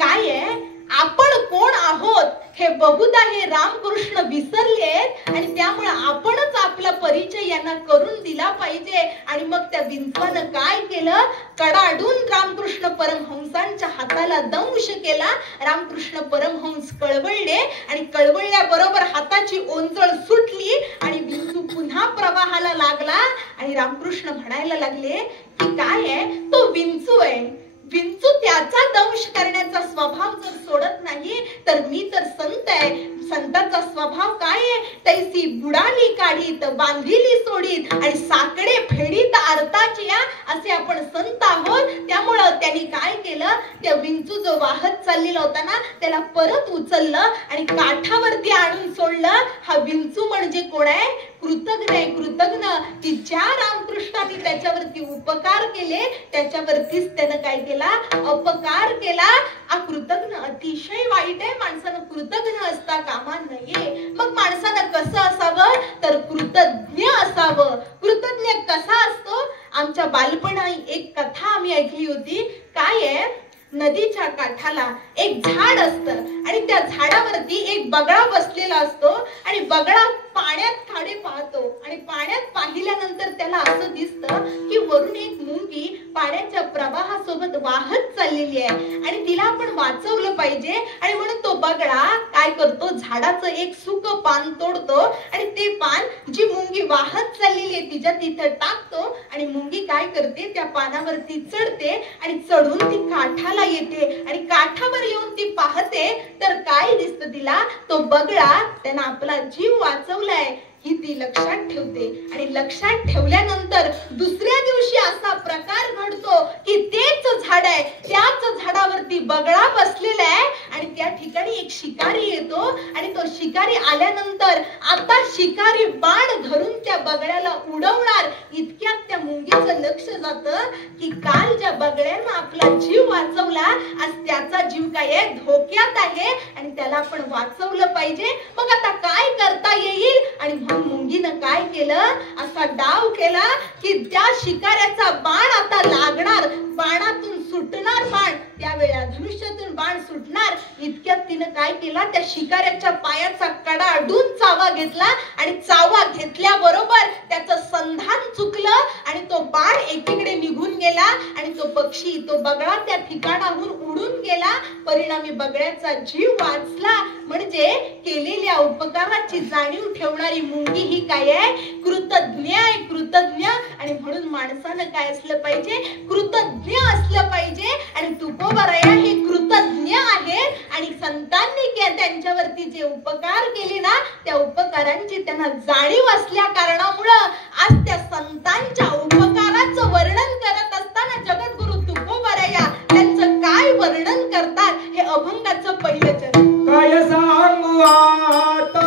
काय आहे, आपण कोण आहोत हे बहुधा हे रामकृष्ण विसरलेत. आणि त्यामुळे आपणच आपला परिचय यांना करून दिला पाहिजे. आणि मग त्या विंचवानं काय केलं, कडाडून रामकृष्ण परमहंसांच्या हाताला दंश केला. रामकृष्ण परमहंस कळवळले आणि कळवळल्याबरोबर हाताची ओंजळ सुटली आणि विंचू पुन्हा प्रवाहाला लागला. आणि रामकृष्ण म्हणायला लागले की काय आहे, तो विंचू आहे. विंचू त्याचा दंश करण्याचा स्वभाव जर सोडत नाही तर मी तर संत आहे. संतांचा स्वभाव काय आहे, तैसी बुडाली काढीत बांधिली सोडीत आणि साकडे फेडीत आरताची या, असे आपण संत आहोत. त्यामुळं त्यांनी काय केलं, त्या विंचू जो वाहत चाललेला होता ना त्याला परत उचललं आणि काठावरती आणून सोडलं. हा विंचू म्हणजे कोण आहे, कृतज्ञ आहे. कृतज्ञ की ज्या रामकृष्णाने त्याच्यावरती उपकार केले त्याच्यावरतीच त्यानं काय केला, अपकार केला. अकृतज्ञ अतिशय वाईट आहे. माणसानं कृतज्ञ असता कामा नये. मग माणसानं कसं असावं तर कृतज्ञ असावं. कृतज्ञ कसा असतो, आमच्या बालपणात एक कथा आम्ही ऐकली होती. काय आहे, नदीच्या काठाला एक झाड असतं आणि त्या झाडावरती एक बगळा बसलेला असतो. आणि बगळा पाण्यात खाडे पाहतो आणि पाण्यात पाहिल्यानंतर त्याला असं दिसतं की वरून एक मुंगी पाण्याच्या प्रवाहासोबत वाहत चाललेली आहे आणि तिला आपण वाचवलं पाहिजे. आणि म्हणून तो बगळा काय करतो, झाडाचं एक सुक पान तोडतो आणि ते पान जी मुंगी वाहत चाललेली आहे तिच्या तिथे टाकतो. आणि मुंगी काय करते, त्या पानावरती चढते आणि चढून ती काठाला येते. आणि काठावर येऊन ती पाहते तर काय दिसतं तिला, तो बगळा त्यानं आपला जीव वाचवलाय ही ती लक्षात ठेवते. आणि लक्षात ठेवल्यानंतर दुसऱ्या दिवशी असा प्रकार घडतो की तेच झाड आहे, त्याच झाडावरती बगळा बसलेला आहे आणि त्या ठिकाणी एक शिकारी येतो. आणि तो शिकारी आल्यानंतर आता शिकारी बाण धरून त्या बगळ्याला उडवणार. इतक्यात त्या मुंगीचं लक्ष जातं की काल ज्या बगळ्यानं आपला जीव वाचवला आज त्याचा जीव काय आहे, धोक्यात आहे आणि त्याला आपण वाचवलं पाहिजे. मग आता काय करता येईल. आणि मुंगीनं काय केलं, असा डाव केला की त्या शिकाऱ्याचा बाण आता लागणार, बाणातून सुटणार बाण, त्या त्यावेळेला धनुष्यातून बाण सुटणार इतक्यात तिनं काय केला, त्या शिकाऱ्याच्या पायाचा कडा अडून चावा घेतला आणि चावा घेतल्याबरोबर त्याचं संधान चुकलं आणि तो बाण एकीकडे निघून गेला आणि तो पक्षी, तो बगळा त्या ठिकाणाहून उडून गेला. परिणामी बगळ्याचा जीव वाचला. म्हणजे केलेल्या उपकाराची जाणीव ठेवणारी मुंगी ही काय आहे, कृतज्ञ आहे, कृतज्ञ. आणि म्हणून माणसानं काय असलं पाहिजे, कृतज्ञ असलं पाहिजे. आणि तुकोबराया हे कृतज्ञ आहेत आणि संतांनी त्यांच्यावरती जे उपकार केले ना, त्या उपकारांची त्यांना जाणीव असल्या कारणामुळं आज त्या संतांच्या उपकाराचं वर्णन करत असताना जगद्गुरु तुकोबराया त्यांचं काय वर्णन करतात हे अभंगाचं पहिलं चरण. काय सांगू आता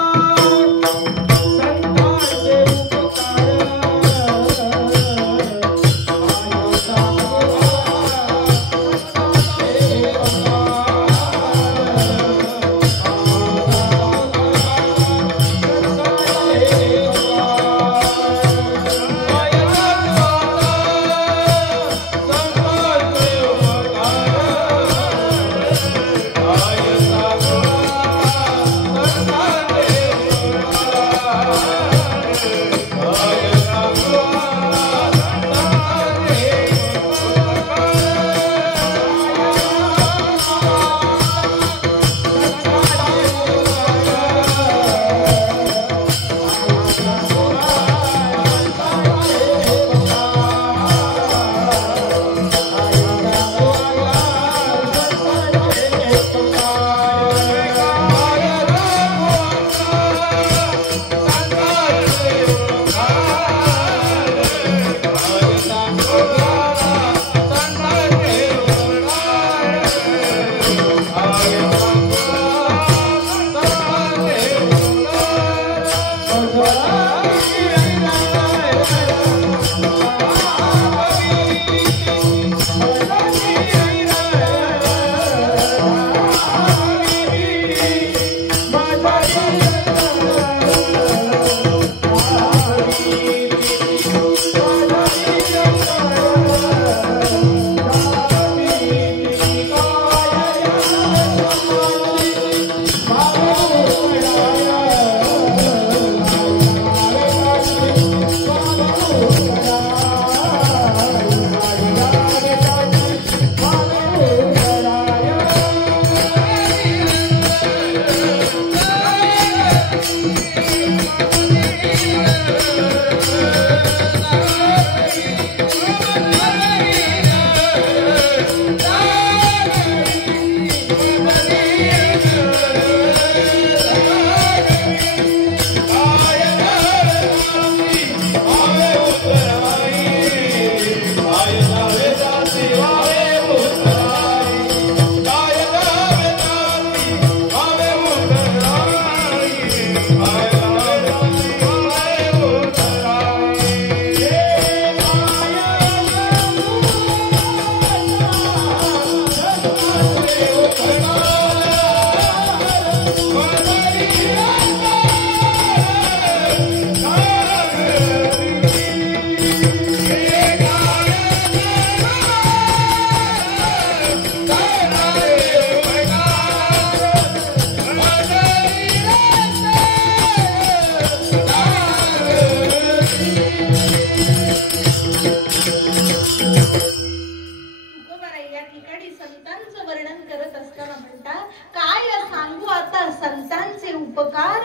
संतांचे उपकार,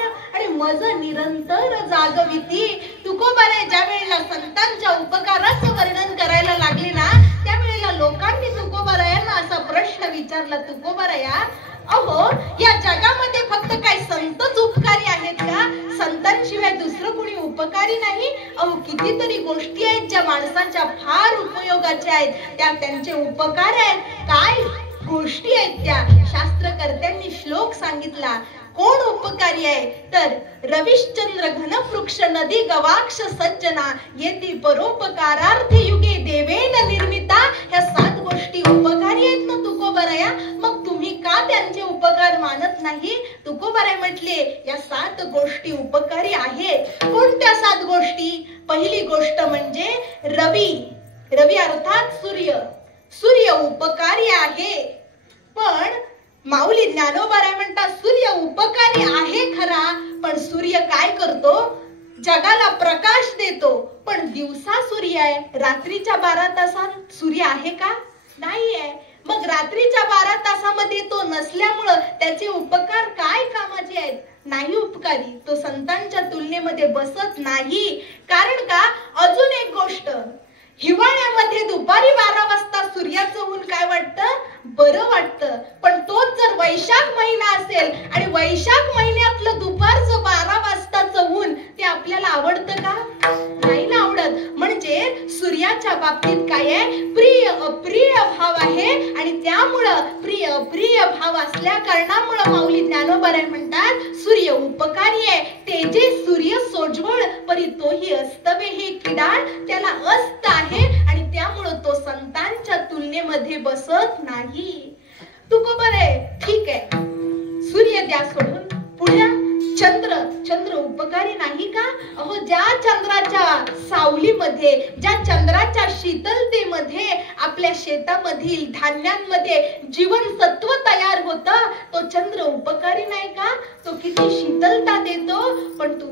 निरंतर जागविती. तुकोबाराय ज्या वेळेला संतांच्या उपकाराचं वर्णन करायला लागले ना, त्यावेळेला लोकांनी तुकोबारायांना असा प्रश्न विचारला, तुकोबाराया अहो या जगामध्ये फक्त काय संतच उपकारी आहेत का? संतांशिवाय दुसरं कोणी उपकारी नाही? अहो कितीतरी गोष्टी आहेत ज्या माणसाच्या फार उपयोगाच्या आहेत, त्या त्यांचे उपकार आहेत. काय गोष्टी आहेत त्या? शास्त्रकर्त्यांनी श्लोक सांगितला. कोण उपकारी आहे तर रविश्चंद्र घनवृक्ष नदी गवाक्ष सज्जना येती परोपकारार्थ युगे देवेन निर्मिता. ह्या 7 गोष्टी उपकारी आहेत ना तुकोबाराया, मग तुम्ही का त्यांचे उपकार मानत नाही? तुकोबाराय म्हटले या 7 गोष्टी उपकारी आहेत. कोणत्या 7 गोष्टी? पहिली गोष्ट म्हणजे रवी. रवी अर्थात सूर्य. सूर्य उपकारी आहे. पण माऊली ज्ञानोबाराय म्हणतात सूर्य उपकारी आहे खरा, पण सूर्य काय करतो, जगाला प्रकाश देतो. पण दिवसा सूर्य आहे, रात्रीच्या 12 तासात सूर्य आहे का, नाहीये. मग रात्रीच्या 12 तासामध्ये तो नसल्यामुळं त्याचे उपकार काय कामाचे आहेत, नाही उपकारी. तो संतांच्या तुलनेमध्ये बसत नाही. कारण का, अजून एक गोष्ट, हिवाळ्यामध्ये दुपारी 12 वाजता सूर्याचं ऊन काय वाटतं, बरं वाटतं. पण तोच जर वैशाख महिना असेल आणि वैशाख महिन्यातलं दुपारचं 12 वाजताचं ऊन ते आपल्याला आवडतं का, नाही ना आवडत. म्हणजे सूर्याच्या बाबतीत काय आहे, प्रिय अप्रिय भाव आहे. आणि त्यामुळं प्रिय अप्रिय भाव असल्या कारणामुळं माऊली ज्ञानोबाराय म्हणतात सूर्य उपकारी आहे. तेजे सूर्य सोज्वळ परी तोही अस्तवे हे किडाळ, त्याला अस्त आहे आणि त्यामुळं तो संतांच्या तुलनेमध्ये बसत नाही. तुकोबर आहे, ठीक आहे, सूर्य द्या सोडून. पुढे चंद्र, चंद्र उपकारी नाही का. अहो, ज्या चंद्राच्या सावलीमध्ये, ज्या चंद्राच्या शीतलतेमध्ये आपल्या शेतामधील धान्यांमध्ये जीवनसत्व तयार होतं, तो चंद्र उपकारी नाही का. तो किती शीतलता देतो. पण तू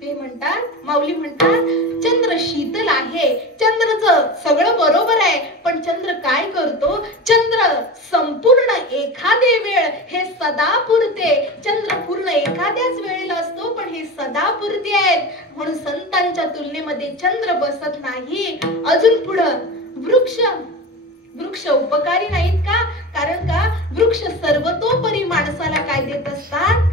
ते म्हणतात, माऊली म्हणतात चंद्र शीतल आहे, चंद्रचं सगळं बरोबर आहे. पण चंद्र काय करतो, चंद्र संपूर्ण एखादे वेळ हे सदा पुरते. चंद्र पूर्ण एखाद्याच वेळेला असतो, पण हे सदा पुरते आहेत. म्हणून संतांच्या तुलनेमध्ये चंद्र बसत नाही. अजून पुढं वृक्ष, वृक्ष उपकारी नाहीत का. कारण का, वृक्ष सर्वतोपरी माणसाला काय देत असतात,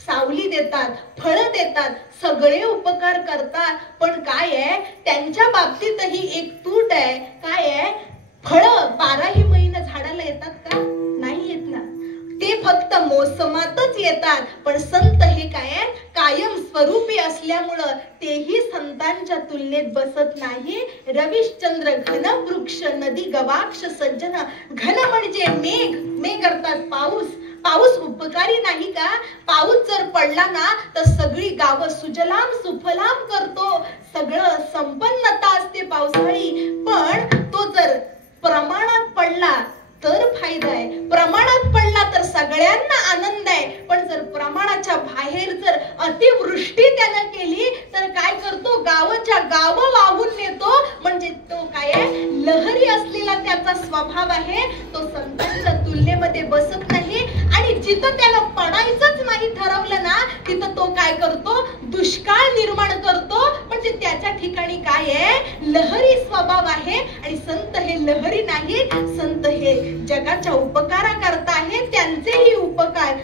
सावली देतात, फळं देतात, सगळे उपकार करतात. पण काय आहे, त्यांच्या बाबतीतही एक तूट आहे. काय आहे, फळं 12ही महिने झाडाला येतात का, नाही येत ना. ते फक्त मोसमातच येतात. पण संत हे काय आहे, कायम स्वरूपी असल्यामुळं तेही संतांच्या तुलनेत बसत नाही. रविश्चंद्र घन वृक्ष नदी गवाक्ष सज्जन. घन म्हणजे मेघ, मेघ अर्थात पाऊस. पाऊस उपकारी नाही का. पाऊस जर पडला ना तर सगळी गावं सुजलाम सुफलाम करतो, सगळं संपन्नता असते पावसाळी. पण तो जर प्रमाणात पडला तर फायदा आहे, प्रमाणात पडला तर सगळ्यांना आनंद आहे. पण जर प्रमाणाच्या बाहेर जर अतिवृष्टी त्यानं केली तर काय करतो, गावाच्या गाव वाहून नेतो. म्हणजे तो काय आहे, लहरी असलेला त्याचा स्वभाव आहे. तो संतांच्या तुलनेमध्ये बसत नाही. आणि जिथं त्याला पडायचंच नाही ठरवलं ना, तिथं तो काय करतो, दुष्काळ निर्माण करतो. म्हणजे त्याच्या ठिकाणी काय आहे, लहरी स्वभाव आहे. आणि संत हे लहरी नाही, संत हे जगाच्या उपकाराकरता आहे. त्यांचेही उपकार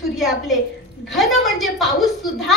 सूर्य आपले घन म्हणजे पाऊस सुद्धा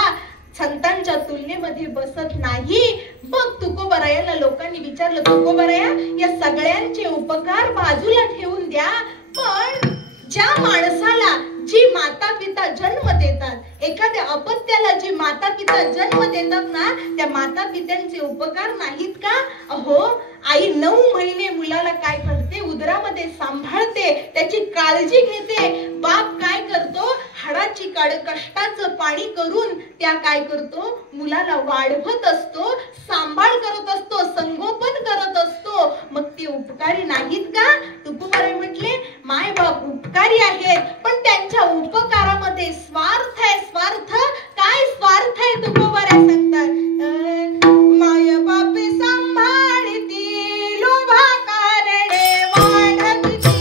संतांच्या तुलनेमध्ये बसत नाही. बघ तुकोबरायाला लोकांनी विचारलं, तुकोबराया या सगळ्यांचे उपकार बाजूला ठेवून द्या, पण ज्या माणसाला जी माता पिता जन्म देतात, एखाद्या अपत्याला जी माता पिता जन्म देतात ना, त्या माता पित्यांचे उपकार नाहीत का. अहो, आई 9 महिने मुलाला काय करते, उदरामध्ये सांभाळते, त्याची काळजी घेते. बाप काय करतो, हाडाची काढ कष्टाचं पाणी करून त्या काय करतो, मुलाला वाढवत असतो, सांभाळ करत असतो, संगोपन करत असतो. मग ते उपकारी नाहीत का. तुकोबाराय म्हटले माय बाप उपकारी आहेत, पण त्यांच्या उपकारामध्ये स्वार्थ आहे. स्वार्थ काय, स्वार्थ आहे तुकोबाराय सांगतात, माय बाप सांभाळती लोभा कारणे वाढविती,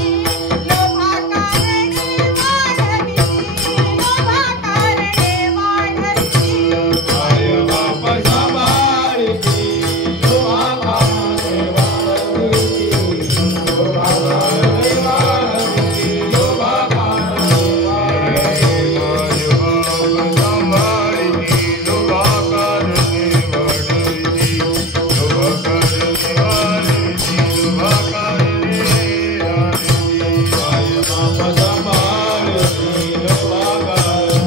लोभा कारणे वाढविती, लोभा कारणे वाढविती, माय बाप सांभाळती लोभा कारणे वाढविती, लोभा कारणे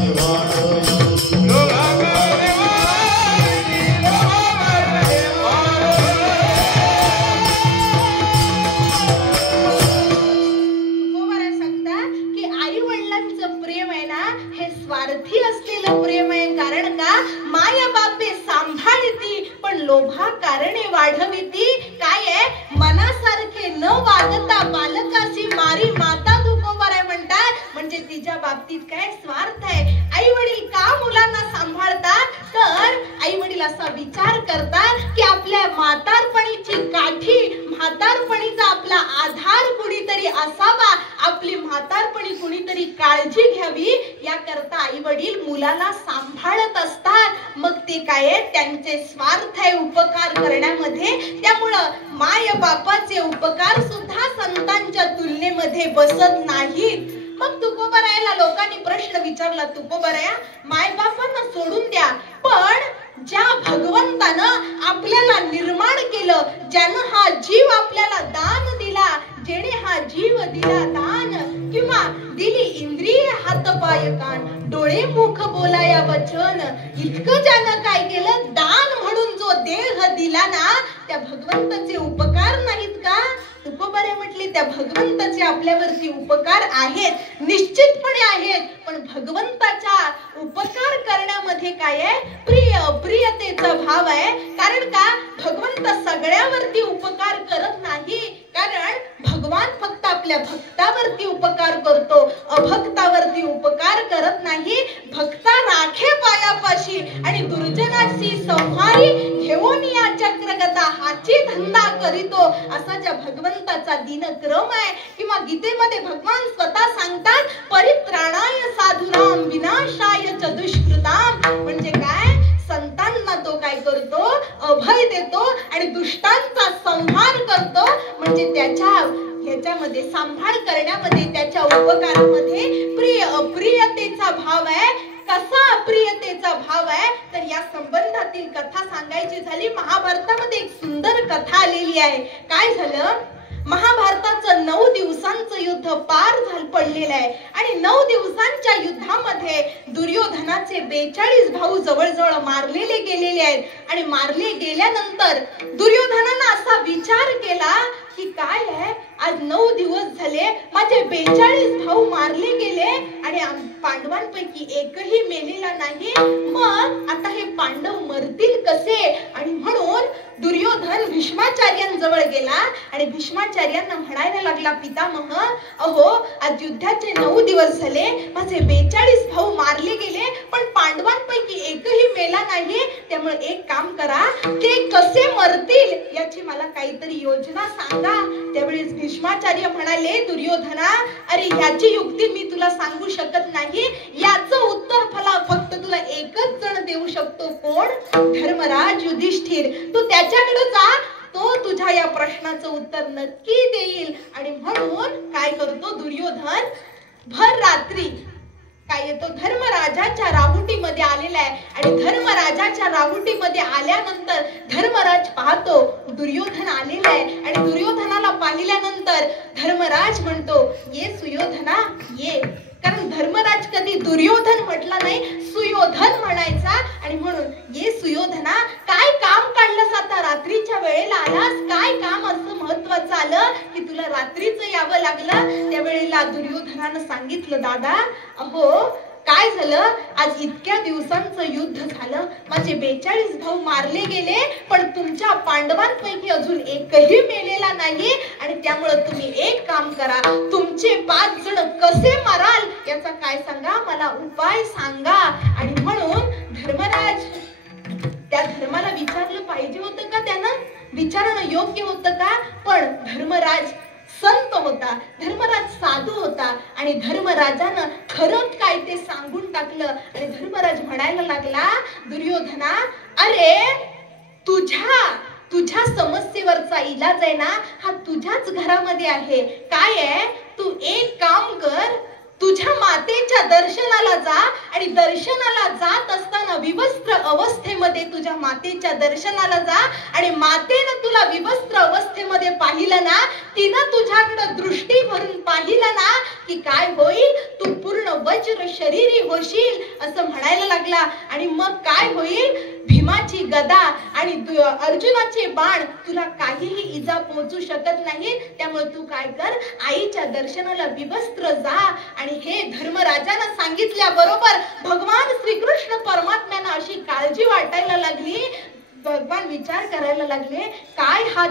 वाढविती, लोभा कारणे तुकोबाराय सांगतात की आई वडिलांचं प्रेम आहे ना, हे स्वार्थी असलेलं प्रेम आहे. कारण का, माय बापे सांभाळती पण लोभा कारणे वाढविती. काय आहे, मनासारखे न वागता बालकाशी मारी माता म्हणजे तिच्या बाबतीत काय स्वार्थ आहे. आई वडील का मुलांना सांभाळतात, तर आई वडील असा विचार करतात की आपल्या म्हातारपणीची काठी, म्हातारपणीचा आपला आधार कुणीतरी असावा, आपली म्हातारपणी कुणीतरी काळजी घ्यावी, याकरता आई वडील मुलाला सांभाळत असतात. मग ते काय आहे, त्यांचे स्वार्थ आहे उपकार करण्यामध्ये. त्यामुळं माय बापाचे उपकार सुद्धा संतांच्या तुलनेमध्ये बसत नाहीत. मग तुकोबरायाला लोकांनी प्रश्न विचारला, तुकोबराया माय बापांना सोडून द्या, पण ज्या भगवंतानं आपल्याला निर्माण केलं, ज्यानं हा जीव आपल्याला दान दिला, जेणे हा जीव दिला दान, किंवा दिली इंद्रिय हात पाय कान, डोळे मुख बोलाया वचन, इतकं ज्यानं काय केलं, दान म्हणून जो देह दिला ना, त्या भगवंताचे उपकार नाहीत का? तुकोबाराया म्हटले, त्या भगवंताचे आपल्यावरती उपकार आहेत, निश्चितपणे आहेत, पण भगवंताच्या उपकार करण्यामध्ये काय आहे, प्रिय अप्रियतेचा भाव आहे. कारण का, भगवंत सगळ्यावरती उपकार करत नाही, कारण भगवान फक्त आपल्या भक्तावरती उपकार करतो, अभक्तावरती उपकार करत नाही. भक्ता राखे पायापाशी आणि दुर्जनाची संहारी घेऊन या चक्रगता हाची धंदा करीतो, असा ज्या भगवंताचा दिनक्रम आहे. किंवा गीतेमध्ये भगवान स्वतः सांगतात, परित्राणाय साधुनाम विनाशाय च दुष्कृताम, म्हणजे काय, संतांना तो काय करतो, अभय देतो आणि दुष्टांचा संहार करतो. म्हणजे त्याच्या ह्याच्यामध्ये सांभाळ करण्यामध्ये, त्याच्या उपकारामध्ये प्रिय अप्रियतेचा भाव आहे. कसा अप्रियतेचा भाव आहे, तर या संबंधातील कथा सांगायची झाली, महाभारतामध्ये एक सुंदर कथा आलेली आहे. काय झालं, महाभारताचं 9 दिवसांचं युद्ध पार पडलेलं आहे आणि 9 दिवसांच्या युद्धामध्ये दुर्योधनाचे 42 भाऊ जवळजवळ मारलेले गेलेले आहेत. आणि मारले गेल्यानंतर दुर्योधनानं असा विचार केला की काय आहे, आज 9 दिवस झाले माझे 42 भाऊ मारले गेले आणि पांडवांपैकी एकही मेलेला नाही, मग आता हे पांडव मरतील कसे? आणि म्हणून दुर्योधन भीष्माचार्यांजवळ गेला आणि भीष्माचार्यांना म्हणायला लागला, पितामह, अहो आज युद्धाचे 9 दिवस झाले, माझे 42 भाऊ मारले गेले, पण पांडवांपैकी एकही मेला नाही, त्यामुळे एक काम करा, ते कसे मरतील याची मला काहीतरी योजना सांगा. त्यावेळेस भीष्माचार्य म्हणाले, दुर्योधना, अरे ह्याची युक्ती मी तुला सांगू शकत नाही, याचं उत्तर फक्त तुला एकच जण देऊ शकतो. कोण? धर्मराज युधिष्ठिर. तू त्याच्याकडे जा, तो तुझ्या या प्रश्नाचं उत्तर नक्की देईल. आणि म्हणून काय करतो दुर्योधन, भर रात्री काय येतो, धर्मराजाच्या राहुटीमध्ये आलेला आहे. आणि धर्मराजाच्या राहुटीमध्ये आल्यानंतर धर्मराज पाहतो दुर्योधन आलेला आहे आणि दुर्योधनाला पाहिल्यानंतर धर्मराज म्हणतो, ये सुयोधना ये. कारण धर्मराज कधी दुर्योधन म्हटला नाही, सुयोधन म्हणायचा. आणि म्हणून ये सुयोधना, काय काम काढलंस आता, रात्रीच्या वेळेला आलास, काय काम असं महत्वाचं आलं की तुला रात्रीचं यावं लागलं? त्यावेळेला दुर्योधनानं सांगितलं, दादा, अहो काय झालं, आज इतक्या दिवसांचं युद्ध झालं, माझे 42 भाऊ मारले गेले, पण तुमच्या पांडवांपैकी अजून एकही मेलेला नाही. आणि त्यामुळे तुम्ही एक काम करा, तुमचे 5 जण कसे माराल याचा काय सांगा, मला उपाय सांगा. आणि म्हणून धर्मराज, त्या धर्माला विचारलं पाहिजे होतं का, त्यानं विचारणं योग्य होतं का? पण धर्मराज संत होता, धर्मराज साधू होता आणि धर्मराजानं खरं काय ते सांगून टाकलं. आणि धर्मराज म्हणायला लागला, दुर्योधना, अरे तुझ्या समस्येवरचा इलाज आहे ना, हा तुझ्याच घरामध्ये आहे. काय आहे, तू एक काम कर, तुझ्या मातेच्या दर्शनाला जा आणि दर्शनाला जात असताना विवस्त्र अवस्थेमध्ये तुझ्या मातेच्या दर्शनाला जा आणि मातेनं तुला विवस्त्र अवस्थेमध्ये पाहिलं ना, तिनं तुझ्याकडे दृष्टी भरून पाहिलं ना, की काय होईल, तू पूर्ण वज्र शरीरी होशील असं म्हणायला लागला. आणि मग काय होईल, भीमाची गदा आणि अर्जुनाचे बाण तुला काहीही इजा पोहोचू शकत नाही. त्यामुळे तू काय कर, आईच्या दर्शनाला विवस्त्र जा. आणि हे धर्मराजानं सांगितल्याबरोबर भगवान श्रीकृष्ण परमात्म्यानं अशी काळजी वाटायला लागली. भगवान विचार करायला लागले, काय हा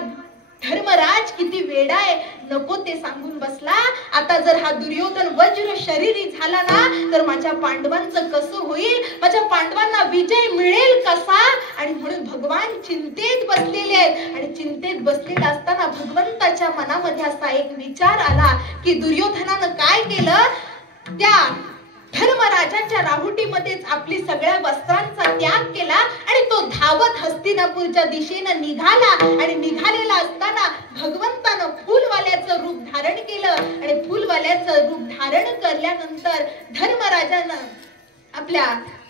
धर्मराज किती वेडा आहे, नको ते सांगून बसला. आता जर हा दुर्योधन वज्र शरीरी झाला ना तर माझ्या पांडवांचं कसं होईल, माझ्या पांडवांना विजय मिळेल कसा. आणि म्हणून भगवान चिंतेत बसलेले आहेत. आणि चिंतेत बसलेले असताना भगवंताच्या मनामध्ये असा एक विचार आला की दुर्योधनानं काय केलं, त्या धर्मराजांच्या राहुटीमध्येच आपली सगळ्या वस्त्रांचा त्याग केला आणि तो धावत हस्तिनापूरच्या दिशेनं निघाला. आणि निघालेला असताना भगवंतानं फुलवाल्याचं रूप धारण केलं. आणि फुलवाल्याचं रूप धारण केल्यानंतर धर्मराजानं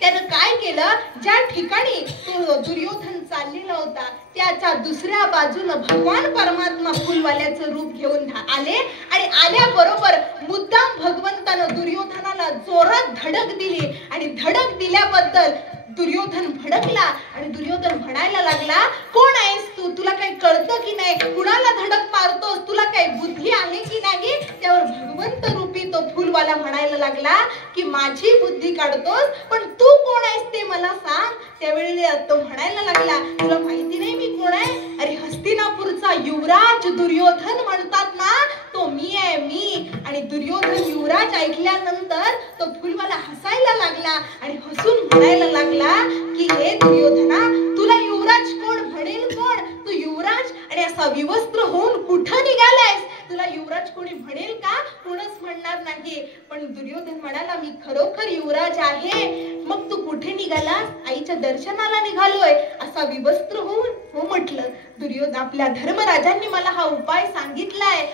त्यानं काय केलं, ज्या ठिकाणी तो दुर्योधन चाललेला होता त्याच्या दुसऱ्या बाजूनं भगवान परमात्मा फुलवाल्याचं रूप घेऊन आले. आणि आल्याबरोबर मुद्दाम भगवंतानं दुर्योधनाला जोरात धडक दिली. आणि धडक दिल्याबद्दल दुर्योधन भडकला. आणि दुर्योधन म्हणायला लागला, कोण आहेस तू, तुला काही कळतं की नाही, कुणाला धडक मारतोस, तुला काही बुद्धी आहे की नाही. त्यावर भगवंत रूपी तो फुलवाला म्हणायला लागला की माझी बुद्धी काढतोस, पण तू कोण आहेस ते मला सांग. त्यावेळी तो म्हणायला लागला, तुला माहिती नाही मी कोण आहे, अरे हस्तिनापूरचा युवराज दुर्योधन म्हणतात ना, तो मी आहे मी. आणि दुर्योधन युवराज ऐकल्यानंतर तो फुलवाला हसायला लागला आणि हसून म्हणायला लागला की हे दुर्योधना, तुला युवराज कोण म्हणेल, कोण तू युवराज आणि असा विवस्त्र होऊन कुठं निघालायस, तुला युवराज कोणी म्हणेल का, कोणच म्हणणार नाही. पण दुर्योधन म्हणाला, मी खरोखर युवराज आहे. मग तू कुठे निघालास, आईच्या दर्शनाला निघालोय असा विवस्त्र होऊन. हो म्हटलं, दुर्योधन आपल्या धर्मराजांनी मला हा उपाय सांगितलाय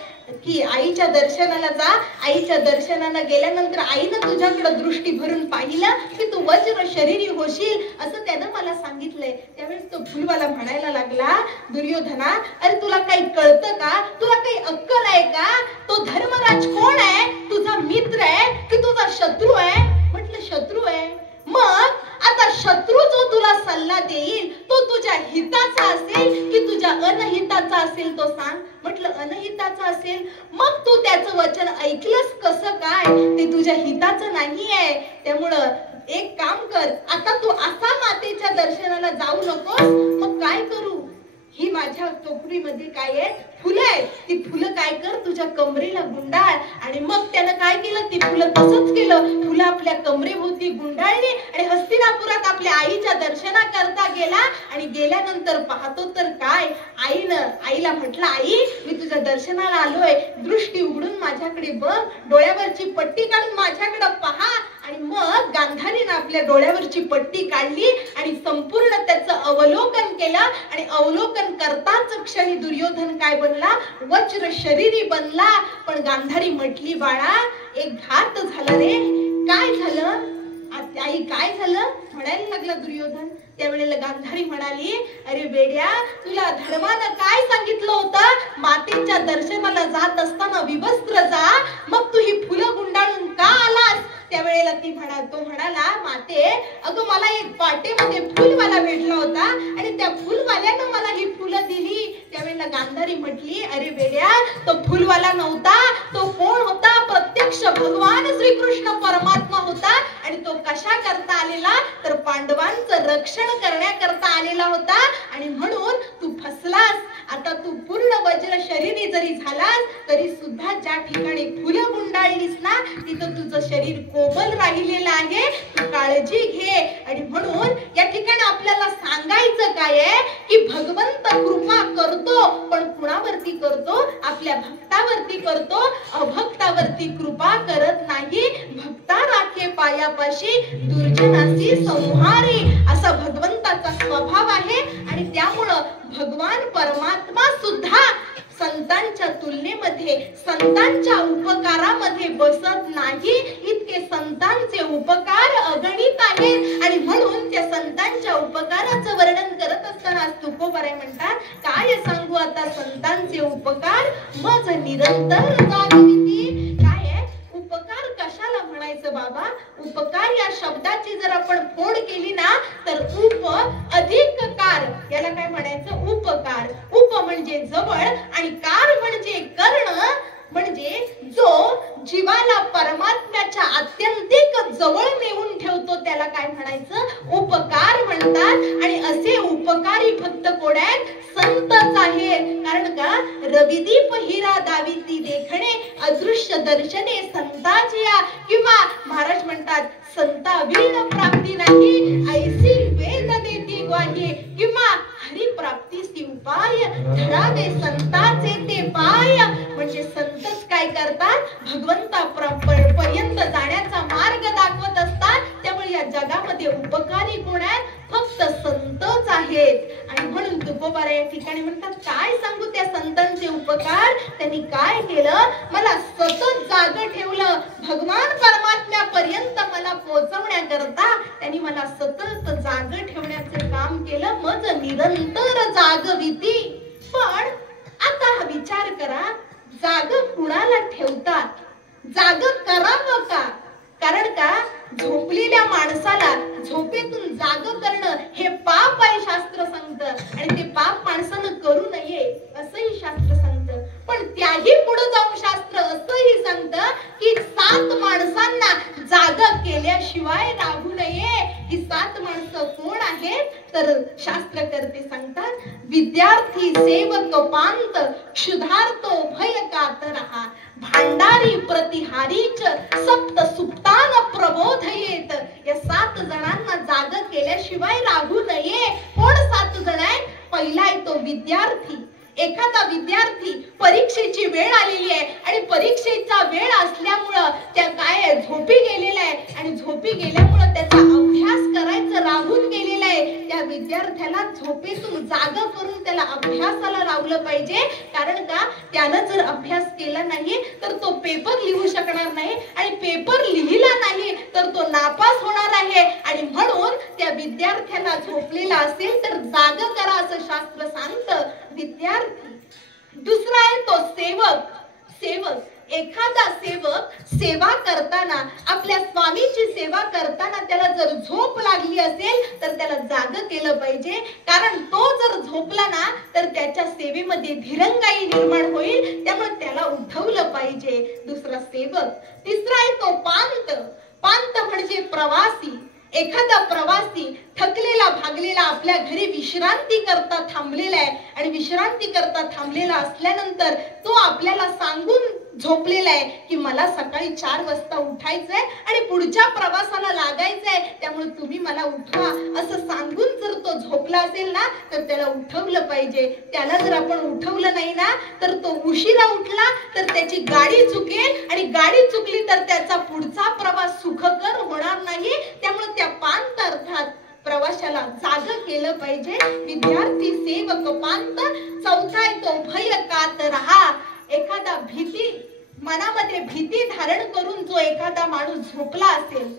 की आईच्या दर्शनाला जा, आईच्या दर्शनाला गेल्यानंतर आईनं तुझ्याकडे दृष्टी भरून पाहिलं की तू वज्र शरीरी होशील असं त्यानं मला सांगितलंय. त्यावेळेस तो फुलवाला म्हणायला लागला, दुर्योधना, अरे तुला काही कळतं का, तुला काही अक्कल आहे का, तो धर्मराज कोण आहे, तुझा मित्र आहे की तुझा शत्रू आहे. म्हटलं शत्रू आहे. मग आता शत्रू जो तुला सल्ला देईल तो तुझ्या हिताचा असेल की तुझ्या अनहिताचा असेल तो सांग. म्हटलं अनहिताचा असेल. मग तू त्याचं वचन ऐकलंस कसं काय, ते तुझ्या हिताचं नाहीये. त्यामुळं एक काम कर, आता तू असा मातेच्या दर्शनाला जाऊ नकोस. मग काय करू, ही माझ्या टोकरीमध्ये काय आहे, फुलं आहेत, ती फुलं काय कर, तुझ्या कमरेला गुंडाळ. आणि मग त्यानं काय केलं, ती फुलं तसंच केलं, फुलं आपल्या कमरेभोवती गुंडाळली आणि हस्तिनापुरात आपल्या आईच्या दर्शना करता गेला. आणि गेल्यानंतर पाहतो तर काय, आईला म्हटलं, आई मी तुझ्या दर्शनाला आलोय, दृष्टी उघडून माझ्याकडे बघ, डोळ्यावरची पट्टी काढून माझ्याकडे पहा. आणि मग गांधारीनं आपल्या डोळ्यावरची पट्टी काढली आणि संपूर्ण त्याचं अवलोकन केलं. आणि अवलोकन करताच क्षणी दुर्योधन काय बनला, वज्र शरीरी बनला. पण गांधारी म्हटली, बाळा एक घात झाला रे. काय झालं आई, काय झालं म्हणायला लागला दुर्योधन. त्यावेळेला गांधारी म्हणाली, अरे बेड्या, तुला धर्मानं काय सांगितलं होतं, मातेच्या दर्शनाला जात असताना विवस्त्र जा, मग तू ही फुलं गुंडाळून का आलास. त्यावेळेला तो म्हणाला, माते अगं मला एक पाटेमध्ये फुलवाला भेटला होता आणि त्या फुलवाल्यानं मला ही फुलं दिली. त्यावेळेला गांधारी म्हटली, अरे बेड्या, तो फुलवाला नव्हता, तो कोण होता, प्रत्यक्ष भगवान श्रीकृष्ण परमात्मा होता. आणि तो कशा करता आलेला, तर पांडवांचं रक्षण करण्याकरता आलेला होता. आणि म्हणून तू फसलास. आता तू पूर्ण वज्र शरीरी जरी झालास तरी सुद्धा ज्या ठिकाणी फुलं गुंडाळलीस ना तिथं तुझं शरीर कोमल राहिलेलं आहे, तू काळजी घे. आणि म्हणून या ठिकाणी आपल्याला सांगायचं काय आहे की भगवंत कृपा करतो, पण कुणावरती करतो, आपल्या भक्तावरती करतो, अभक्तावरती कृपा करत नाही. भक्ता राखे पायापाशी, दुर्जनासी संहारी, असा भगवंताचा स्वभाव आहे. आणि त्यामुळं भगवान परमात्मा सुद्धा संतांच्या तुलनेमध्ये, संतांच्या उपकारामध्ये बसत नाही. इतके संतांचे उपकार अगणित आहेत. आणि म्हणून त्या संतांच्या उपकाराचं वर्णन करत असताना तुकोबाराय म्हणतात, काय सांगू आता संतांचे उपकार, मज निरंतर जागविती. काय आहे उपकार, कशाला म्हणायचं बाबा. उपकार या शब्दाची जर आपण फोड केली ना तर उप अधिक कार, याला काय म्हणायचं, उपकार. उप म्हणजे जवळ आणि कार म्हणजे कर्ण, म्हणजे जो जीवाला परमात्म्याच्या आत्यंतिक जवळ नेऊन ठेवतो त्याला काय म्हणायचं, उपकार म्हणतात. आणि असे उपकारी फक्त कोण आहेत, संतच आहेत. कारण का रविदीप हिरा दाविती देखणे अदृश्य दर्शने संताचिया किंवा महाराज म्हणतात संता वीण प्राप्ती नाही ऐसी वेद देती ग्वाही किंवा हरी प्राप्तीसी उपाय धरावे संताचे ते पाय म्हणजे संतच काय करतात भगवंतापर्यंत जाण्याचा मार्ग दाखवत असतात. त्यामुळे या जगामध्ये उपकारी कोण आहेत फक्त संतच आहेत. आणि म्हणून तुकोबारा या ठिकाणी म्हणतात काय सांगू त्या संतांचे उपकार. त्यांनी काय केलं मला सतत जाग ठेवलं भगवान परमात्म्यापर्यंत मला पोहोचवण्याकरता त्यांनी मला सतत जाग ठेवण्याचे काम केलं मज निरंतर जागविती. पण आता हा विचार करा जाग कुणाला ठेवतात जाग करावं का. कारण का झोपलेल्या माणसाला झोपेतून जाग करणं हे पाप आहे शास्त्र सांगतं आणि ते पाप माणसानं करू नये असंही शास्त्र सांगतं. पण त्याही पुढे जाऊन शास्त्र असंही सांगतं की 7 माणसांना जाग केल्याशिवाय राहू नये. ही 7 माणसं कोण आहेत तर शास्त्रकर्ते सांगतात विद्यार्थी सेवक पांत क्षुधार्तो भय कातरहा भांडारी प्रतिहारीच सप्त सुप्तान प्रबोधयेत. या 7 जणांना जाग केल्याशिवाय राहू नये. कोण 7 जण आहेत. पहिला आहे तो विद्यार्थी. एखादा विद्यार्थी परीक्षेची वेळ आलेली आहे आणि परीक्षेचा वेळ असल्यामुळं त्या काय झोपी गेलेला आहे आणि झोपी गेल्यामुळं त्याचा अभ्यास करायचं राहून गेलेला आहे. त्या विद्यार्थ्याला झोपेतून जाग करून त्याला अभ्यासाला लावलं पाहिजे. कारण का त्यानं जर अभ्यास केला नाही तर तो पेपर लिहू शकणार नाही आणि पेपर लिहिला नाही तर तो नापास होणार आहे. आणि म्हणून त्या विद्यार्थ्याला झोपलेला असेल तर जाग करा असं शास्त्र सांगतं. विद्यार्थी. दुसरा आहे तो सेवक. सेवक एखादा सेवक सेवा करताना आपल्या स्वामीची सेवा करताना त्याला जर झोप लागली असेल तर त्याला जाग केलं पाहिजे. कारण तो जर झोपला ना तर त्याच्या सेवेमध्ये धिरंगाई निर्माण होईल. त्यामुळे त्याला उठवलं पाहिजे. दुसरा सेवक. तिसरा आहे तो पांत. पांत म्हणजे प्रवासी. एखादा प्रवासी थकलेला भागलेला आपल्या घरी विश्रांती करता थांबलेला आहे आणि विश्रांती करता थांबलेला असल्यानंतर तो आपल्याला सांगून झोपलेला आहे की मला सकाळी 4 वाजता उठायचंय आणि पुढच्या प्रवासाला लागायचंय त्यामुळे तुम्ही मला उठवा असं सांगून जर तो झोपला असेल ना तर त्याला उठवलं पाहिजे. त्याला जर आपण उठवलं नाही ना तर तो उशिरा उठला तर त्याची गाडी चुकेल आणि गाडी चुकली तर त्याचा पुढचा प्रवास सुखकर होणार नाही. त्यामुळे त्या पांत अर्थात प्रवाशाला जाग केलं पाहिजे. विद्यार्थी सेवक पांत. चौथा आहे तो भय कातरहा. एखादा भीती मनामध्ये भीती धारण करून जो एखादा माणूस झोपला असेल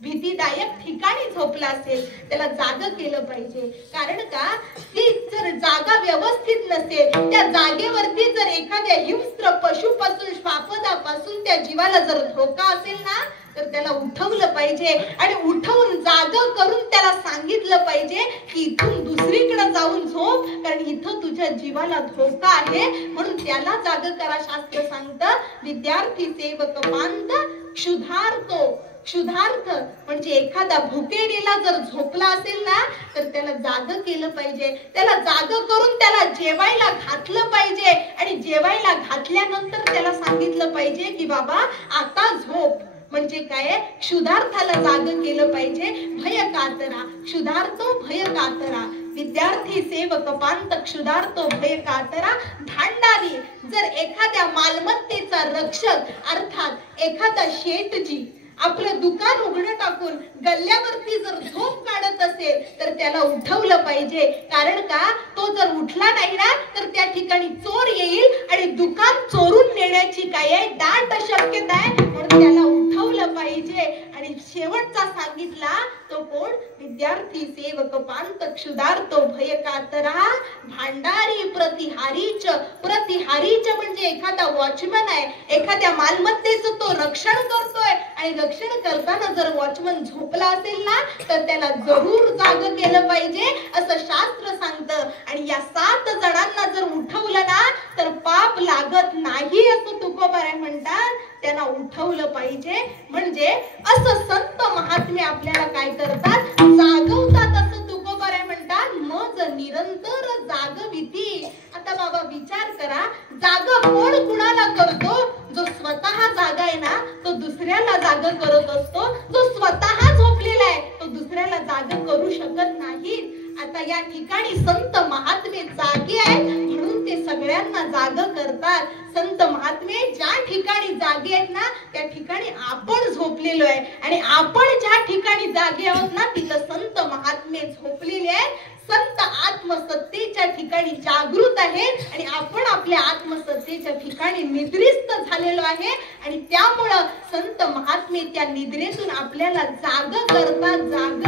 भीतीदायक ठिकाणी झोपला असेल त्याला जाग केलं पाहिजे. कारण का ती जर जागा व्यवस्थित नसेल त्या जागेवरती जर एखाद्या हिंस्त्र पशुपासून श्वापदापासून त्या जीवाला जर धोका असेल ना तर त्याला उठवलं पाहिजे आणि उठवून जाग करून त्याला सांगितलं पाहिजे की इथून दुसरीकडे जाऊन झोप कारण इथं तुझ्या जीवाला धोका आहे. म्हणून त्याला जाग करा शास्त्र सांगतं. विद्यार्थी सेवक पांत. क्षुधार्तो. क्षुधार्थ म्हणजे एखादा भुकेलेला जर झोपला असेल ना तर त्याला जाग केलं पाहिजे. त्याला जाग करून त्याला जेवायला घातलं पाहिजे आणि जेवायला घातल्यानंतर त्याला सांगितलं पाहिजे की बाबा आता झोप. म्हणजे काय क्षुधार्थाला जाग केलं पाहिजे. भय कातरा. क्षुधार्थो भय कातरा. विद्यार्थी सेवक पांत क्षुधार्थो भय कातरा. भांडारी. जर एखाद्या मालमत्तेचा रक्षक अर्थात एखादा शेठजी आपलं दुकान उघडं टाकून गल्ल्यावरती जर झोप काढत असेल तर त्याला उठवलं पाहिजे. कारण का तो जर उठला नाही ना तर त्या ठिकाणी चोर येईल आणि दुकान चोरून नेण्याची काय आहे दाट शक्यता आहे. म्हणून त्याला उठवलं पाहिजे. आणि शेवटचा सांगितला तो कोण विद्यार्थी सेवक पांत क्षुधार्तो भय कातरा. भांडारी प्रतिहारीच. प्रतिहारीच म्हणजे एखादा वॉचमन आहे. एखाद्या मालमत्तेचं तो रक्षण करतोय आणि रक्षण करताना जर वॉचमन झोपला असेल ना तर त्याला जरूर जाग केलं पाहिजे असं शास्त्र सांगतं. आणि या 7 जणांना जर उठवलं ना तर पाप लागत नाही असं तुकोबाराय म्हणतात. त्यांना उठवलं पाहिजे. म्हणजे असं संत महात्मे आपल्याला काय करतात जागवतात असं तुकोबाराय म्हणतात. मज निरंतर जागविती. आता आता बाबा विचार करा, जागा कोण कुणाला करतो? जो स्वतः जागा आहे ना तो दुसऱ्याला जागा करत असतो, जो स्वतः झोपलेला आहे तो दुसऱ्याला जागा करू शकत नाही. आता या ठिकाणी संत महात्मे जागे आहेत म्हणून ते सगळ्यांना जाग करतात. संत महात्मे ज्या ठिकाणी जागे आहेत ना त्या ठिकाणी आपण झोपलेलो आहे, आणि आपण ज्या ठिकाणी जागे आहोत ना तिथं संत महात्मे झोपलेले आहेत. संत आत्मसत्तेच्या ठिकाणी जागृत आहेत आणि आपण आपल्या आत्मसत्तेच्या ठिकाणी निद्रिस्त झालेलो आहे, आणि त्यामुळं संत महात्मे त्या निद्रेतून आपल्याला जाग करतात. जाग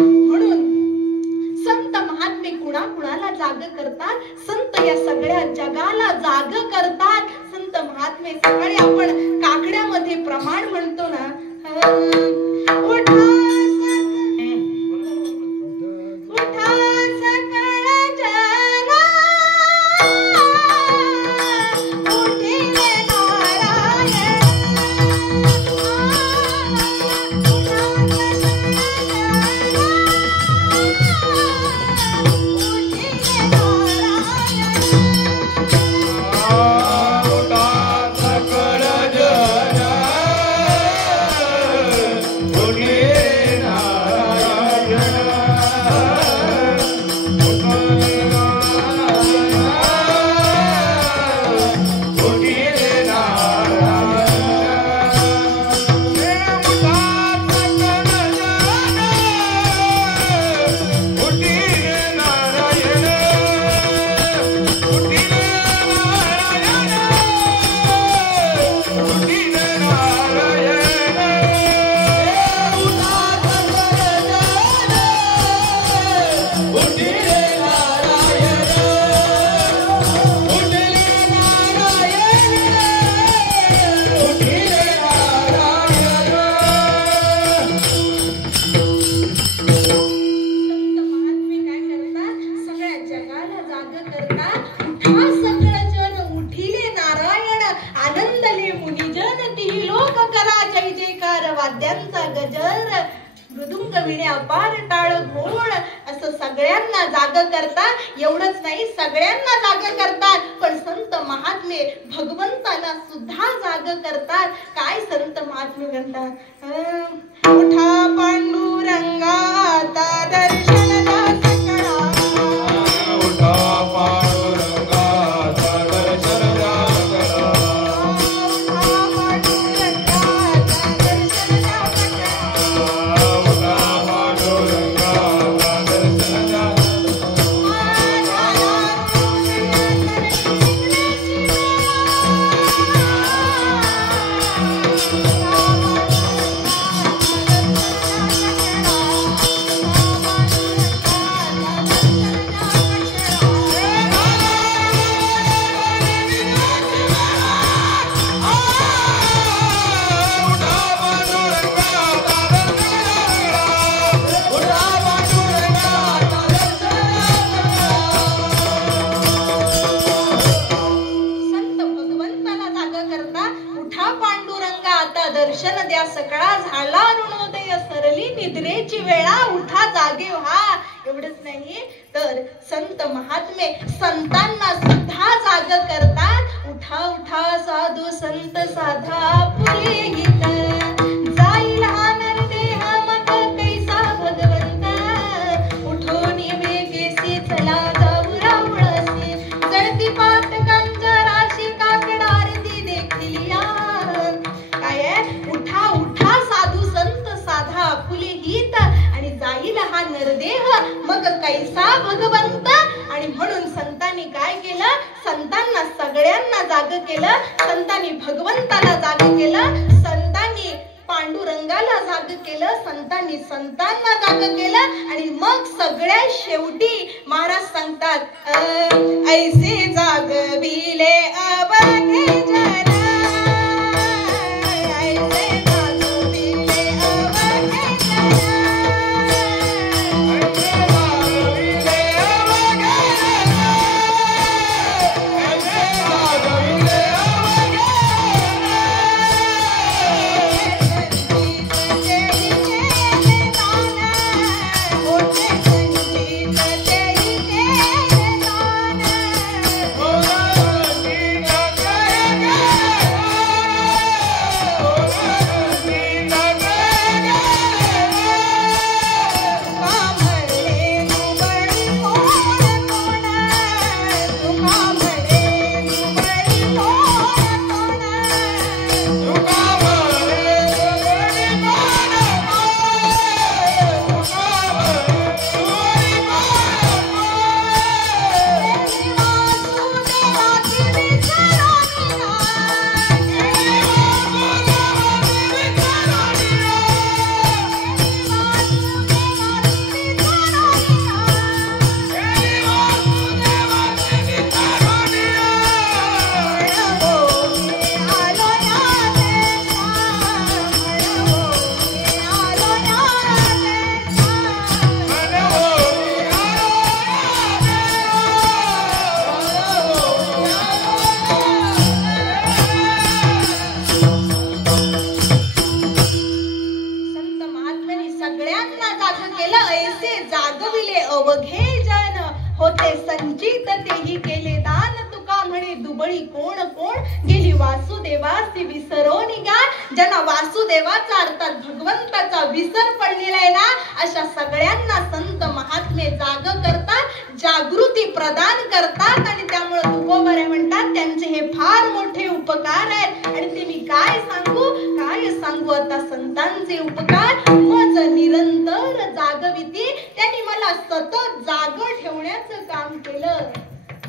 म्हणून संत महात्मे कुणाला जाग करतात? संत या सगळ्या जगाला जाग करतात. संत महात्मे सकाळी आपण काकड्यामध्ये प्रमाण म्हणतो ना, उठा वाद्यांचा गजर, मृदुंग विणे अपार टाळ घोळ असं सगळ्यांना जाग करतात. एवढंच नाही सगळ्यांना जाग करतात, पण संत महात्मे भगवंताला सुद्धा जाग करतात. काय संत महात्मे म्हणतात? उठा पांडुरंगा आता दर्शन द्या सकळा, उठा पांडुरंगा आता दर्शन द्या सकळा, दर्शन द्या सकळा, झाला अरुणोदय सरली निद्रेची वेळा, उठा जागे व्हा. एवढंच नाही तर संत महात्मे संतांना सुद्धा जाग करतात. उठा उठा साधू संत साधा पुरे गीत, जाईल हा नरदेह मग कैसा भगवंता, उठोनी वेगेसी चला जाऊ रावळसी, जळती पातकांच्या राशी काकड आरती देखील या. उठा उठा साधू संत साधा फुले गीत, आणि जाईल हा नरदेह मग कैसा भगवंत. आणि म्हणून संतांनी काय केलं? संतांना सगळ्यांना जाग केलं. संतांनी भगवंताला जाग केलं, संतांनी पांडुरंगाला जाग केलं, संतांनी संतांना जाग केलं. आणि मग सगळ्या शेवटी महाराज सांगतात, ऐसे जागविले अवघे जन, अवघे जन होते संचित तेही केले दान तुका म्हणे दुबळी कोण कोण गेली वासुदेवासी विसरो निघा ज्यांना वासुदेवाचा अर्थात भगवंताचा विसर पडलेला आहे ना अशा सगळ्यांना संत महात्मे जाग करतात जागृती प्रदान करतात आणि त्यामुळे तुकोबरे म्हणतात त्यांचे हे फार मोठे उपकार आहेत आणि ते मी काय सांगू आता संतांचे उपकार मज निरंतर जागविती त्यांनी मला सतत जाग ठेवण्याचं काम केलं.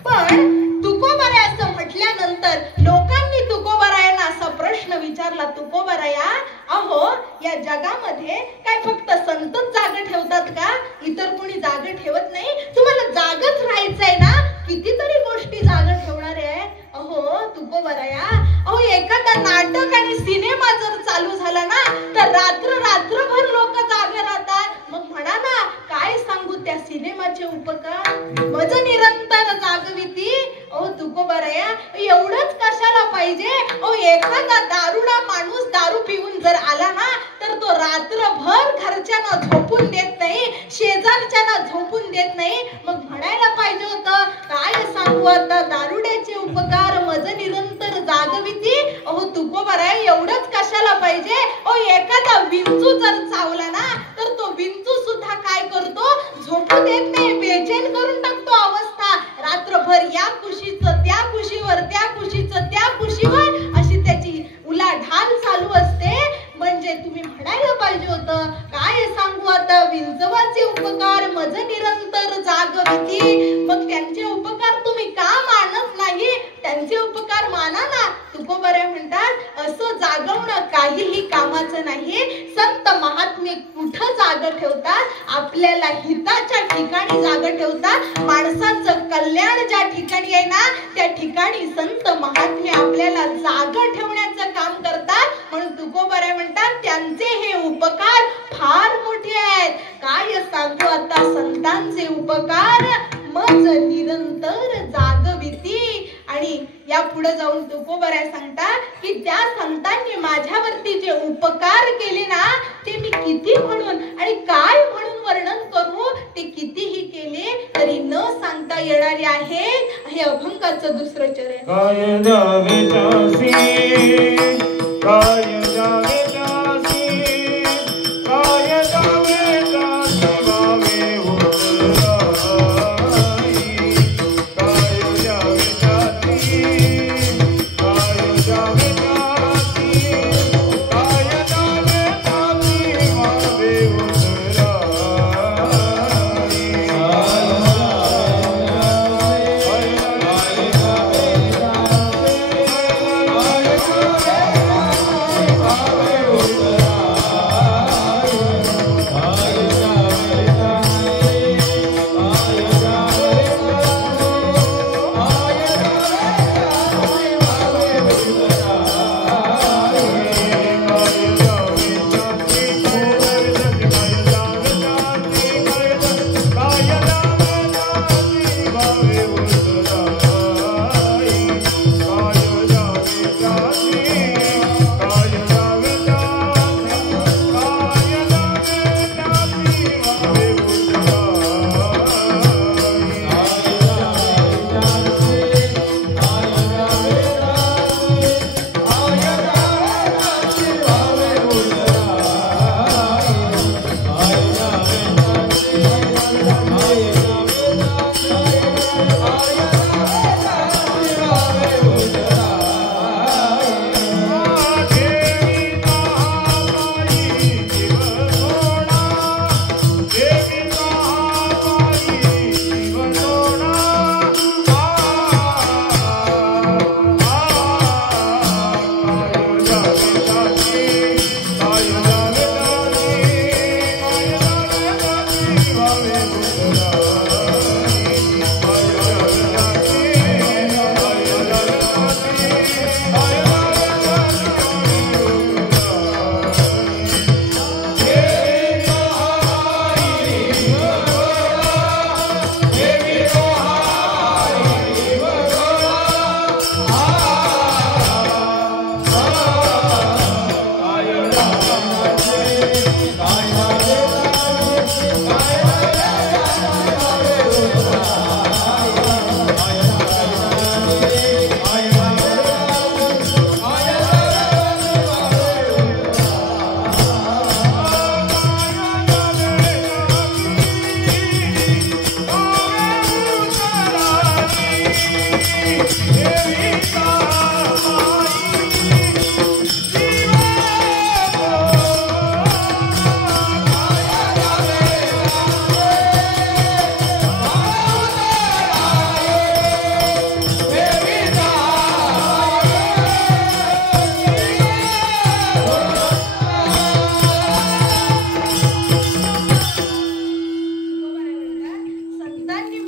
पण तुकोबाराय असं म्हटल्यानंतर लोकांनी तुकोबारायांना असा प्रश्न विचारला, तुकोबाराया अहो या जगामध्ये काय फक्त संतच जाग ठेवतात का, इतर कोणी जाग ठेवत नाही, तुम्हाला जागच राहायचंय ना, कितीतरी गोष्टी जाग ठेवणारे आहे. अहो तुकोबाराया अहो एखादा नाटक आणि सिनेमा जर चालू झाला ना तर रात्रभर लोक जागे राहतात. मग म्हणा ना काय सांगू त्या सिनेमाचे उपकार मज निरंतर जागविती. अहो तुकोबाराया एवढंच कशाला पाहिजे, अहो एखादा दारुडा माणूस दारू पिऊन जर आला ना तर तो रात्रभर घरच्यांना झोपून देत नाही, शेजारच्यांना झोपून देत नाही. मग म्हणायला पाहिजे होतं काय सांगू आता दारुड्याचे उपकार मज निरंतर जागविती. अहो तुकोबाराया एवढंच कशाला पाहिजे, अहो एखादा विंचू जर चावला ना तर तो विंचू सुद्धा काय करतो, झोपू देत नाही, बेचैन करून टाकतो अवस्था. रात्रभर या कुशीचं त्या कुशीवर, त्या कुशीचं त्या कुशीवर अशी त्याची उलाढाल चालू असते. म्हणजे तुम्ही म्हणायला पाहिजे होतं काय सांगू आता विंचवाचे उपकार मज निरंतर जागविती. मग त्यांचे उपकार तुम्ही का मानत नाही, त्यांचे उपकार माना ना. तुकोबाराय म्हणतात असं जागवणं काहीही कामाचं नाही. संत महात्मे कुठं जाग ठेवतात, आपल्याला हिताच्या ठिकाणी जाग ठेवतात. माणसाचं कल्याण ज्या ठिकाणी आहे ना त्या ठिकाणी संत महात्मे आपल्याला जाग ठेवण्याचं काम करतात. म्हणून तुकोबाराय म्हणतात त्यांचे हे उपकार फार मोठे आहेत. काय सांगू आता संतांचे उपकार मज निरंतर जागविती. आणि या पुढे जाऊन तुकोबाराय सांगतात की त्या संतांनी माझ्यावरती जे उपकार केले ना ते मी किती म्हणून आणि काय म्हणून वर्णन करू, ते कितीही केले तरी न सांगता येणारे आहे. हे अभंगाचं दुसरं चरण. काय जावे त्यासी, काय जावे त्यासी, काय जावे त्यासी भावे उतराई. काय जावे त्यासी, काय जावे त्यासी, काय जावे त्यासी भावे उतराई.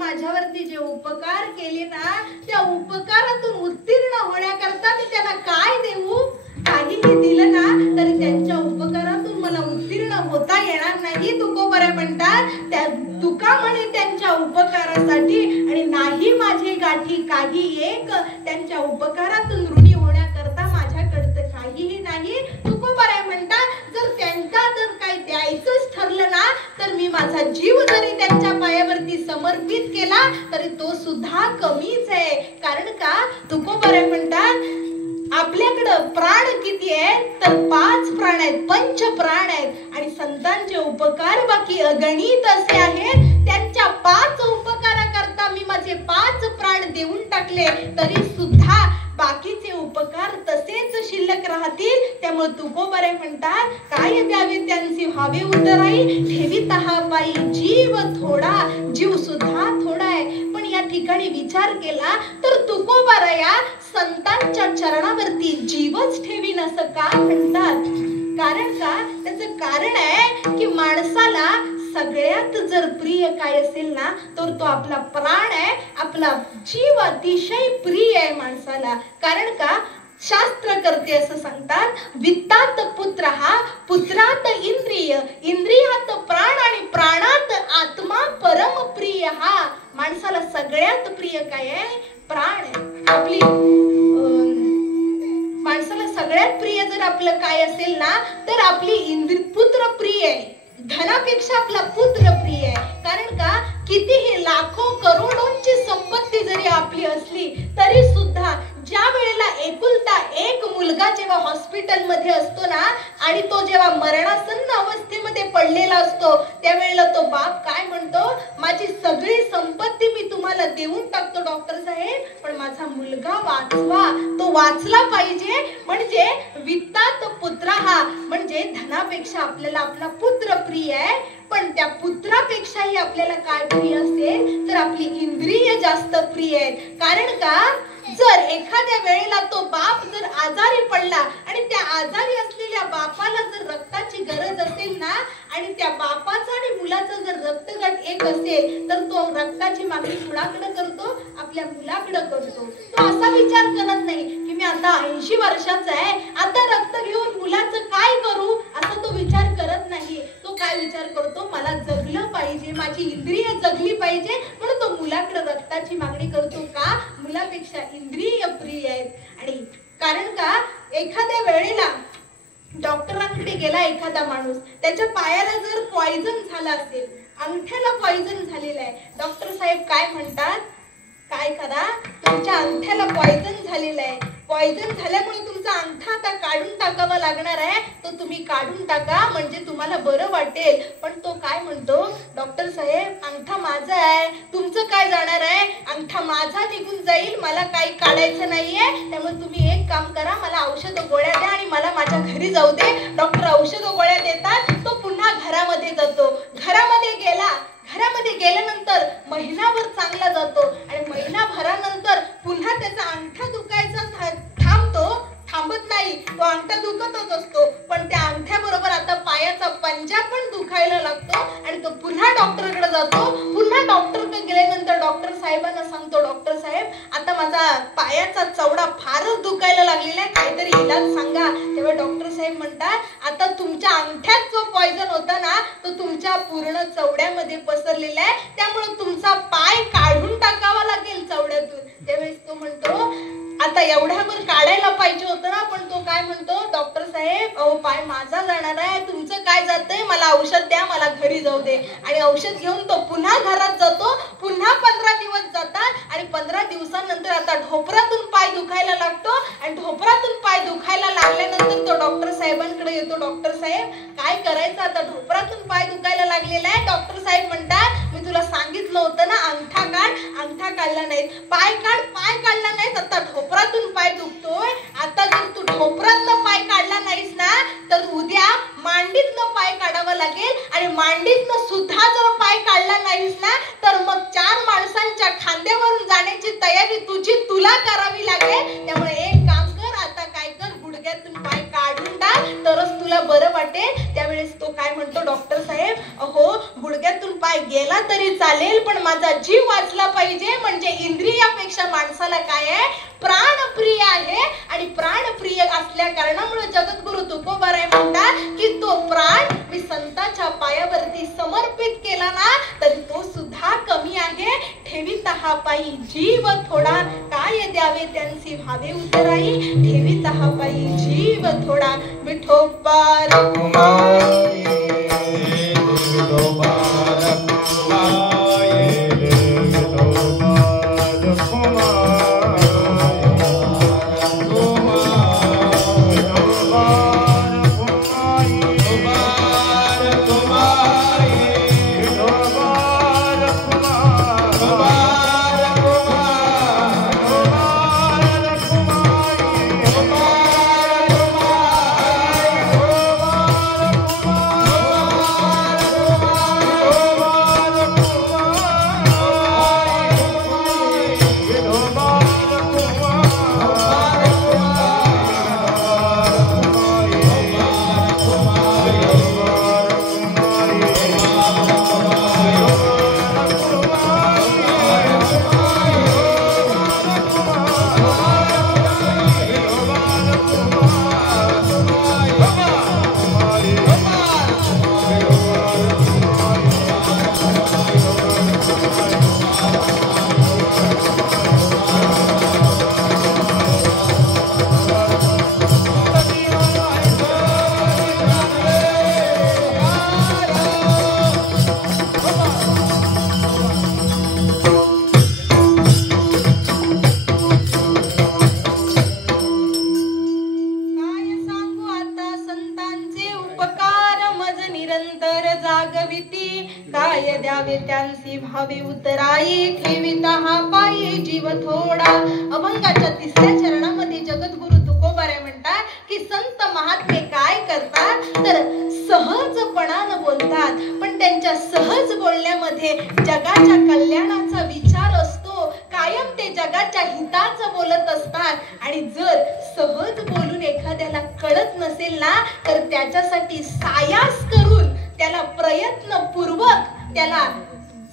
माझ्यावरती जे उपकार केले ना, त्या उपकारातून उत्तीर्ण होण्याकरता मी त्यांना काय देऊ? काहीही दिलं ना तरी त्यांच्या उपकारातून मला उत्तीर्ण होता येणार नाही. तुकोबराय म्हणतात, त्या तुका म्हणे त्यांच्या उपकारासाठी आणि नाही माझे गाठी काही एक, त्यांच्या उपकारातून ऋणी होण्याकरता माझ्याकडचं काहीही नाही. तुकोबराय म्हणतात, जर त्यांचा जर काही द्यायचंच ठरलं ना तर मी माझा जीव जरी त्यांच्या पायावरती समर्पित केला तरी तो सुद्धा कमीच आहे. कारण का? तुकोबराय म्हणतात, आपल्याकडं प्राण किती आहेत? तर 5 प्राण आहेत, 5 प्राण आहेत आणि संतांचे उपकार बाकी अगणित असे आहेत. त्यांच्या 5 उपकाराकरता मी माझे 5 प्राण देऊन टाकले तरी सुद्धा बाकीचे उपकार तसेच शिल्लक राहतील. त्यामुळे तुकोबराय म्हणतात, काय द्यावे त्यांचे व्हावे उतराई, ठेवीत हा पायी जीव थोडा, जीव सुद्धा थोडा आहे. पण या ठिकाणी विचार केला तर तुकोबराया संतांच्या चरणावरती जीवच ठेवीन असं का म्हणतात? कारण का? त्याचं कारण आहे की माणसाला सगळ्यात जर प्रिय काय असेल ना तर तो आपला प्राण आहे, आपला जीव अतिशय प्रिय आहे माणसाला. कारण का? शास्त्र करते असं सांगतात, वित्तात पुत्र हा, पुत्रात इंद्रिय, इंद्रियात प्राण आणि प्राणात आत्मा परम प्रिय हा. माणसाला सगळ्यात प्रिय काय आहे? प्राण आहे. आपली माणसाला सगळ्यात प्रिय जर आपलं काय असेल ना तर आपली पुत्र प्रिय आहे. धनापेक्षा आपला पुत्र प्रिय आहे. कारण का? कितीही लाखो करोडोंची संपत्ती जरी आपली असली तरी सुद्धा ज्या वेळेला एकुलता एक मुलगा जेव्हा हॉस्पिटल मध्ये असतो ना आणि तो जेव्हा मरणासन्न अवस्थेमध्ये पडलेला असतो त्यावेळेला तो बाप काय म्हणतो, माझी सगळी संपत्ती मी तुम्हाला देऊन टाकतो डॉक्टर साहेब, पण माझा मुलगा वाचवा. तो वाचला पाहिजे. म्हणजे वित्तात पुत्र हा, म्हणजे धनापेक्षा आपल्याला आपला पुत्र प्रिय आहे. पण त्या पुत्रापेक्षाही आपल्याला काय प्रिय असेल तर आपली इंद्रिय जास्त प्रिय आहेत. कारण का? जर एखाद्या वेळेला तो बाप जर आजारी पडला आणि त्या आजारी असलेल्या बापाला जर रक्ताची गरज असेल ना आणि त्या बापाचा आणि मुलाचा जर रक्तगट एक असेल तर तो रक्ताची मागणी कुणाकडे करतो? आपल्या मुलाकडे करतो. तो असा विचार करत नाही की मी आता 80 वर्षाचा आहे, आता रक्त घेऊन मुलाचं काय करू, असा तो विचार करत नाही. तो काय विचार करतो? मला जगलं पाहिजे, माझी इंद्रिय जगली पाहिजे, म्हणून तो मुलाकडे रक्ताची मागणी करतो. का? मुलापेक्षा इंद्रिय प्रिय आहेत. आणि कारण का? एखाद्या वेळेला डॉक्टरांकडे गेला एखादा माणूस, त्याच्या पायाला जर पॉइझन झाला असेल, अंगठ्याला पॉइझन झालेला आहे, डॉक्टर साहेब काय म्हणतात? काय करा, तुमच्या अंगठ्याला पॉइझन झालेलं आहे, पॉइझन झाल्यामुळे तुमचा अंगठा आता काढून टाकावा लागणार आहे, तो तुम्ही काढून टाका म्हणजे तुम्हाला बरं वाटेल. पण तो काय म्हणतो, डॉक्टर साहेब अंगठा माझा आहे, तुमचं काय जाणार आहे, अंगठा माझा निघून जाईल, मला काही काढायचं नाहीये, त्यामुळे तुम्ही एक काम करा, मला औषध गोळ्या द्या आणि मला माझ्या घरी जाऊ दे. डॉक्टर औषध गोळ्या देतात, तो पुन्हा घरामध्ये जातो. घरामध्ये गेल्यानंतर महिनाभर चांगला जातो आणि महिनाभरानंतर पुन्हा त्याचा अंगठा दुखायचा थांबत नाही, तो अंगठा दुखतच असतो. पण त्या अंगठ्याबरोबर आता पायाचा पंजा पण दुखायला लागतो आणि तो पुन्हा डॉक्टरकडे जातो. पुन्हा डॉक्टरकडे गेल्यानंतर डॉक्टर साहेबांना सांगतो, डॉक्टर साहेब आता माझा पायाचा चवडा फारच दुखायला लागलेला आहे, काहीतरी इलाज सांगा. तेव्हा डॉक्टर साहेब म्हणतात, आता तुमच्या अंगठ्यात जो पॉइझन होता ना तो तुमच्या पूर्ण चवड्यामध्ये पसरलेला आहे, त्यामुळे तुमचा पाय काढून टाकावा लागेल चवड्यातून. त्यावेळेस तो म्हणतो, आता एवढ्यावर काढायला पाहिजे होतं ना, पण तो काय म्हणतो, डॉक्टर साहेब अहो पाय माझा जाणार आहे, तुमचं काय जातंय, मला औषध द्या, मला घरी जाऊ दे. आणि औषध घेऊन तो पुन्हा घरात जातो. पुन्हा 15 दिवस जातात आणि 15 दिवसानंतर आता ढोपरातून पाय दुखायला लागतो आणि ढोपरातून पाय दुखायला लागल्यानंतर तो डॉक्टर साहेबांकडे येतो. डॉक्टर साहेब काय करायचं, आता ढोपरातून पाय दुखायला लागलेला आहे. डॉक्टर साहेब म्हणतात, मी तुला सांगितलं होतं ना अंगठा काढ, अंगठा काढला नाही, पाय काढ, पाय काढला नाही, आता ढोपरातून पाय दुखतोय. आता जर तू ढोपरातनं पाय काढला नाहीस ना तर उद्या मांडीतनं पाय काढावा लागेल आणि मांडीतनं सुद्धा जर पाय काढला नाहीस ना तर मग 4 माणसांच्या खांद्यावरून जाण्याची तयारी तुला करावी लागेल. त्यामुळे एक काम कर, आता काय कर, गुडघ्यातून पाय काढून टाक, तरच तुला बरं वाटेल. त्यावेळेस तो काय म्हणतो, डॉक्टर साहेब अहो गुडघ्यातून पाय गेला तरी चालेल पण माझा जीव वाचला पाहिजे, म्हणजे इंद्रियापेक्षा माणसाला काय आहे, प्राणप्रिय आहे. आणि प्राणप्रिय असल्या कारणामुळे जगद्गुरु तुकोबाराय म्हणतात की तो प्राण मी संतांच्या पायावरती समर्पित केला ना तरी तो सुद्धा कमी आहे. ठेवीत हा पायी जीव थोडा, काय द्यावे त्यांची भावे उतराई. ठेवीत हा पायी जीव थोडा, विठोबा रखुमाई. काय द्यावे त्यांची भावे उतराई. ठेवीत हा पायी जीव थोडा. अभंगाच्या 3ऱ्या चरणामध्ये जगद्गुरु तुकोबाराय म्हणतात की संत महात्मे काय करतात तर सहजपणानं बोलतात, पण त्यांच्या सहज बोलण्यामध्ये जगाच्या कल्याणाचा विचार असतो. कायम ते जगाच्या हिताचं बोलत असतात. आणि जर सहज बोलून एखाद्याला कळत नसेल ना तर त्याच्यासाठी सायास करून त्याला प्रयत्नपूर्वक त्याला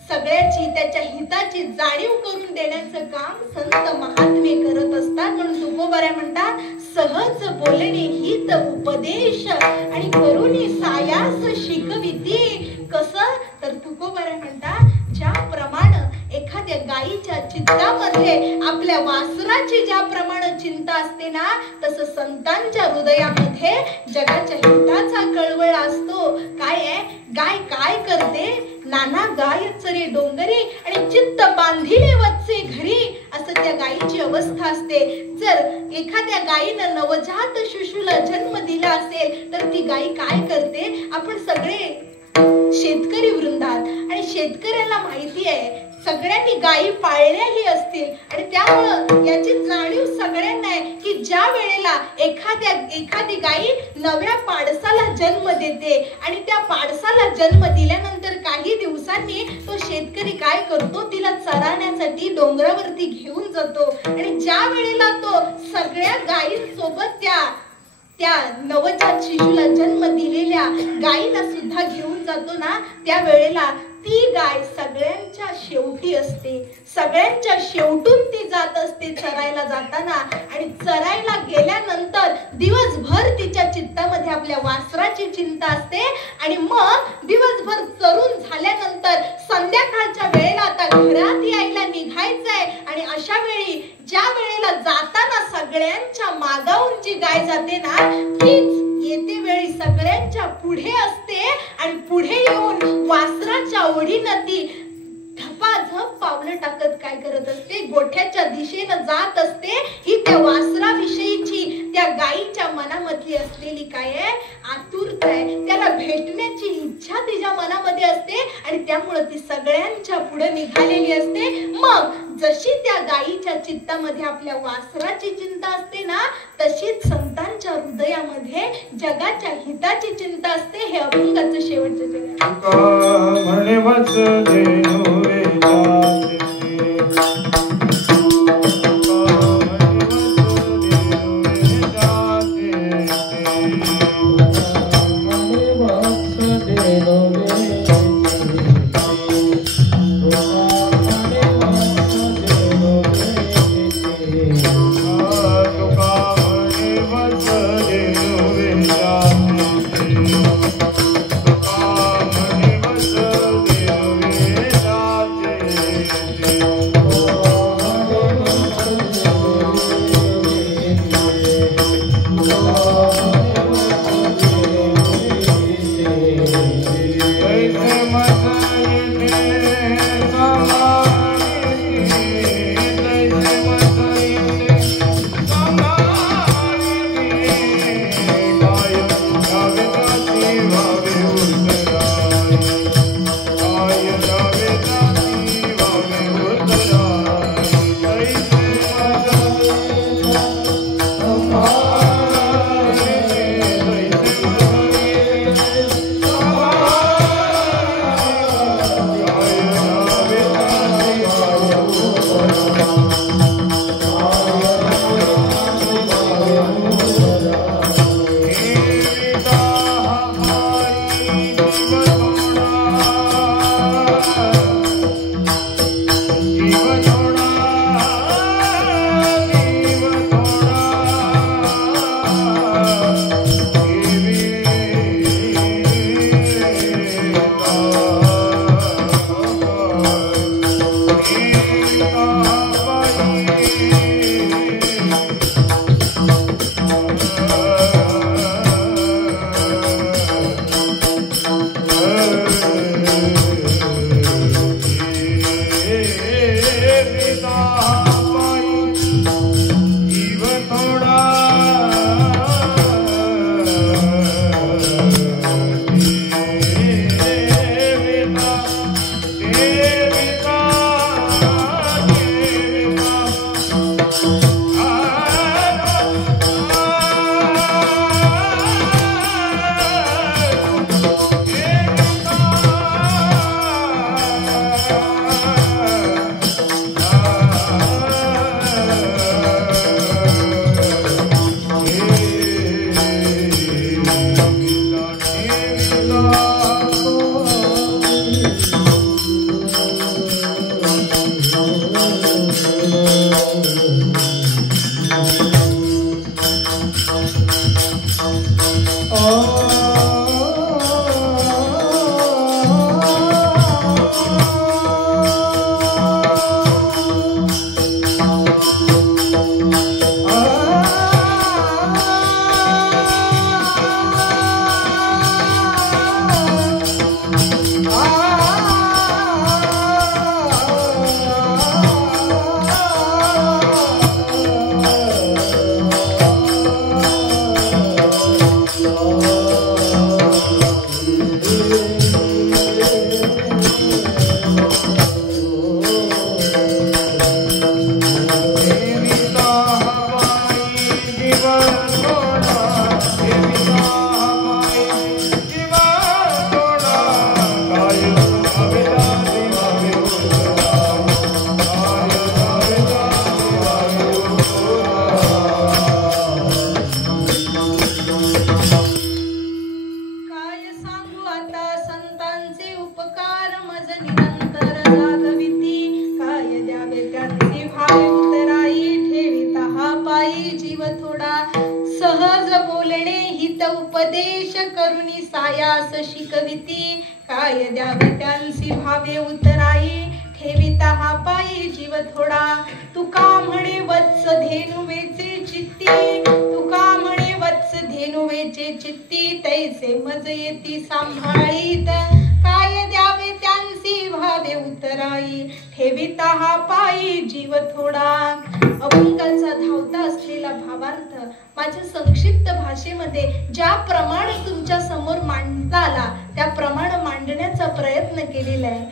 सगळ्याची त्याच्या हिताची जाणीव करून देण्याचं काम संत महात्मे करत असतात. म्हणून तुकोबाराय म्हणतात सहज बोलणे हित उपदेश आणि करुणी सायास शिकविती. कसं तर तुकोबाराय म्हणतात ज्याप्रमाणे एखाद्या गायीच्या चित्तामध्ये आपल्या वासराची ज्याप्रमाणे चिंता असते ना तसं संतांच्या हृदयामध्ये जगाच्या हिताचा कळवळ असतो. काय आहे, गाय काय करते, नाना गाय चरे डोंगरी आणि चित्त बांधिले वत्से घरी, असं त्या गायीची अवस्था असते. जर एखाद्या गायीनं नवजात शिशूला जन्म दिला असेल तर ती गाय काय करते, आपण सगळे शेतकरी वृंदात आणि शेतकऱ्याला माहिती आहे सगळ्यांनी गायी पाळल्याही असतील आणि त्यामुळं याची जाणीव सगळ्यांना आहे की ज्या वेळेला एखादी गायी नव्या पाडसाला जन्म देते आणि त्या पाडसाला जन्म दिल्यानंतर काही दिवसांनी तो शेतकरी काय करतो, तिला चराण्यासाठी डोंगरावरती घेऊन जातो. आणि ज्या वेळेला तो सगळ्या गायींसोबत त्या नवजात शिशूला जन्म दिलेल्या गायीला सुद्धा घेऊन जातो ना त्या वेळेला ती गाय सगळ्यांच्या शेवटी असते. सगळ्यांच्या शेवटून ती जात असते चरायला जाताना. आणि चरायला गेल्यानंतर दिवसभर तिच्या चित्तामध्ये आपल्या वासराची चिंता असते. आणि मग दिवसभर चरून झाल्यानंतर संध्याकाळच्या वेळेला आता घरात यायला निघायचंय. आणि अशा वेळी ज्या वेळेला जाताना सगळ्यांच्या मागावून जी गाय जाते ना तीच येते वेळी सगळ्यांच्या पुढे असते. आणि पुढे येऊन वासराच्या ओढीनं ती धपाधप पावलं टाकत काय करत असते, गोठ्याच्या दिशेनं जात असते. ही त्या वासराविषयीची त्या गायीच्या मनामधली असलेली काय आहे, आतुरता आहे. त्याला भेटण्याची इच्छा तिच्या मनामध्ये असते आणि त्यामुळे ती सगळ्यांच्या पुढे निघालेली असते. मग जशी त्या गायीच्या चित्तामध्ये आपल्या वासराची चिंता असते ना तशीच संतांच्या हृदयामध्ये जगाच्या हिताची चिंता असते. हे अभंगाचं शेवटचं जग उपदेश करुणी सायास शिकविती काय द्यावे त्यांसी भावे उतराई ठेविता हा पायी जीव थोडा तुका म्हणे वत्स धेनुवेचे चित्ती तुका म्हणे वत्स धेनुवेचे चित्ती तैसे मज येती सांभाळीत काय द्यावे त्यांसी भावे उतराई ठेविता हा पायी जीव थोडा अभंगाचा धावता असलेला भावार्थ माझ्या संक्षिप्त भाषेमध्ये ज्याप्रमाणे तुमच्या समोर मांडता आला त्याप्रमाणे मांडण्याचा प्रयत्न केलेला आहे.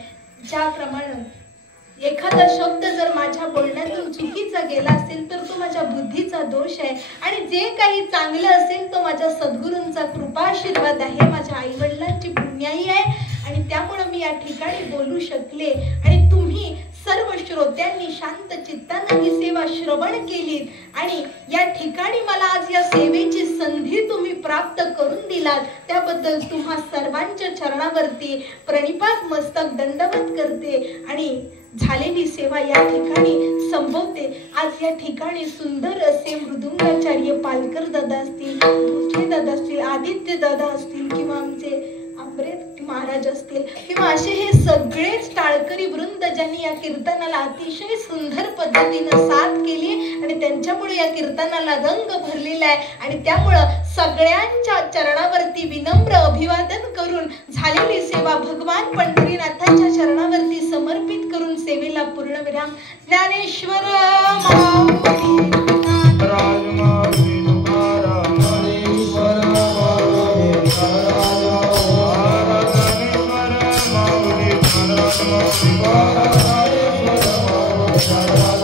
ज्याप्रमाणे एखादा शब्द जर माझ्या बोलण्यातून चुकीचा गेला असेल तर तो माझ्या बुद्धीचा दोष आहे आणि जे काही चांगलं असेल तो माझ्या सद्गुरूंचा कृपाशीर्वाद आहे, माझ्या आई वडिलांची पुण्याई आहे आणि त्यामुळे मी या ठिकाणी बोलू शकले आणि तुम्ही सर्व श्रोत्यांनी शांत चित्ताने ही सेवा श्रवण केली आणि या ठिकाणी मला आज या सेवेची संधी तुम्ही प्राप्त करून दिलात त्याबद्दल तुम्हा सर्वांच्या चरणावरती प्रणिपात मस्तक दंडवत करते आणि झालेली सेवा या ठिकाणी संपवते. आज या ठिकाणी सुंदर असे मृदुंगाचार्य पालकर दादा असतील, भोसले दादा असतील, आदित्य दादा असतील किंवा आमचे अमृत महाराज असतील किंवा असे हे सगळेच टाळकरी वृंद ज्यांनी या कीर्तनाला अतिशय सुंदर पद्धतीने साथ केली आणि त्यांच्यामुळे या कीर्तनाला रंग भरलेला आहे आणि त्यामुळे सगळ्यांच्या चरणावरती विनम्र अभिवादन करून झालेली सेवा भगवान पंढरीनाथांच्या चरणावरती समर्पित करून सेवेला पूर्णविराम. ज्ञानेश्वर Shiva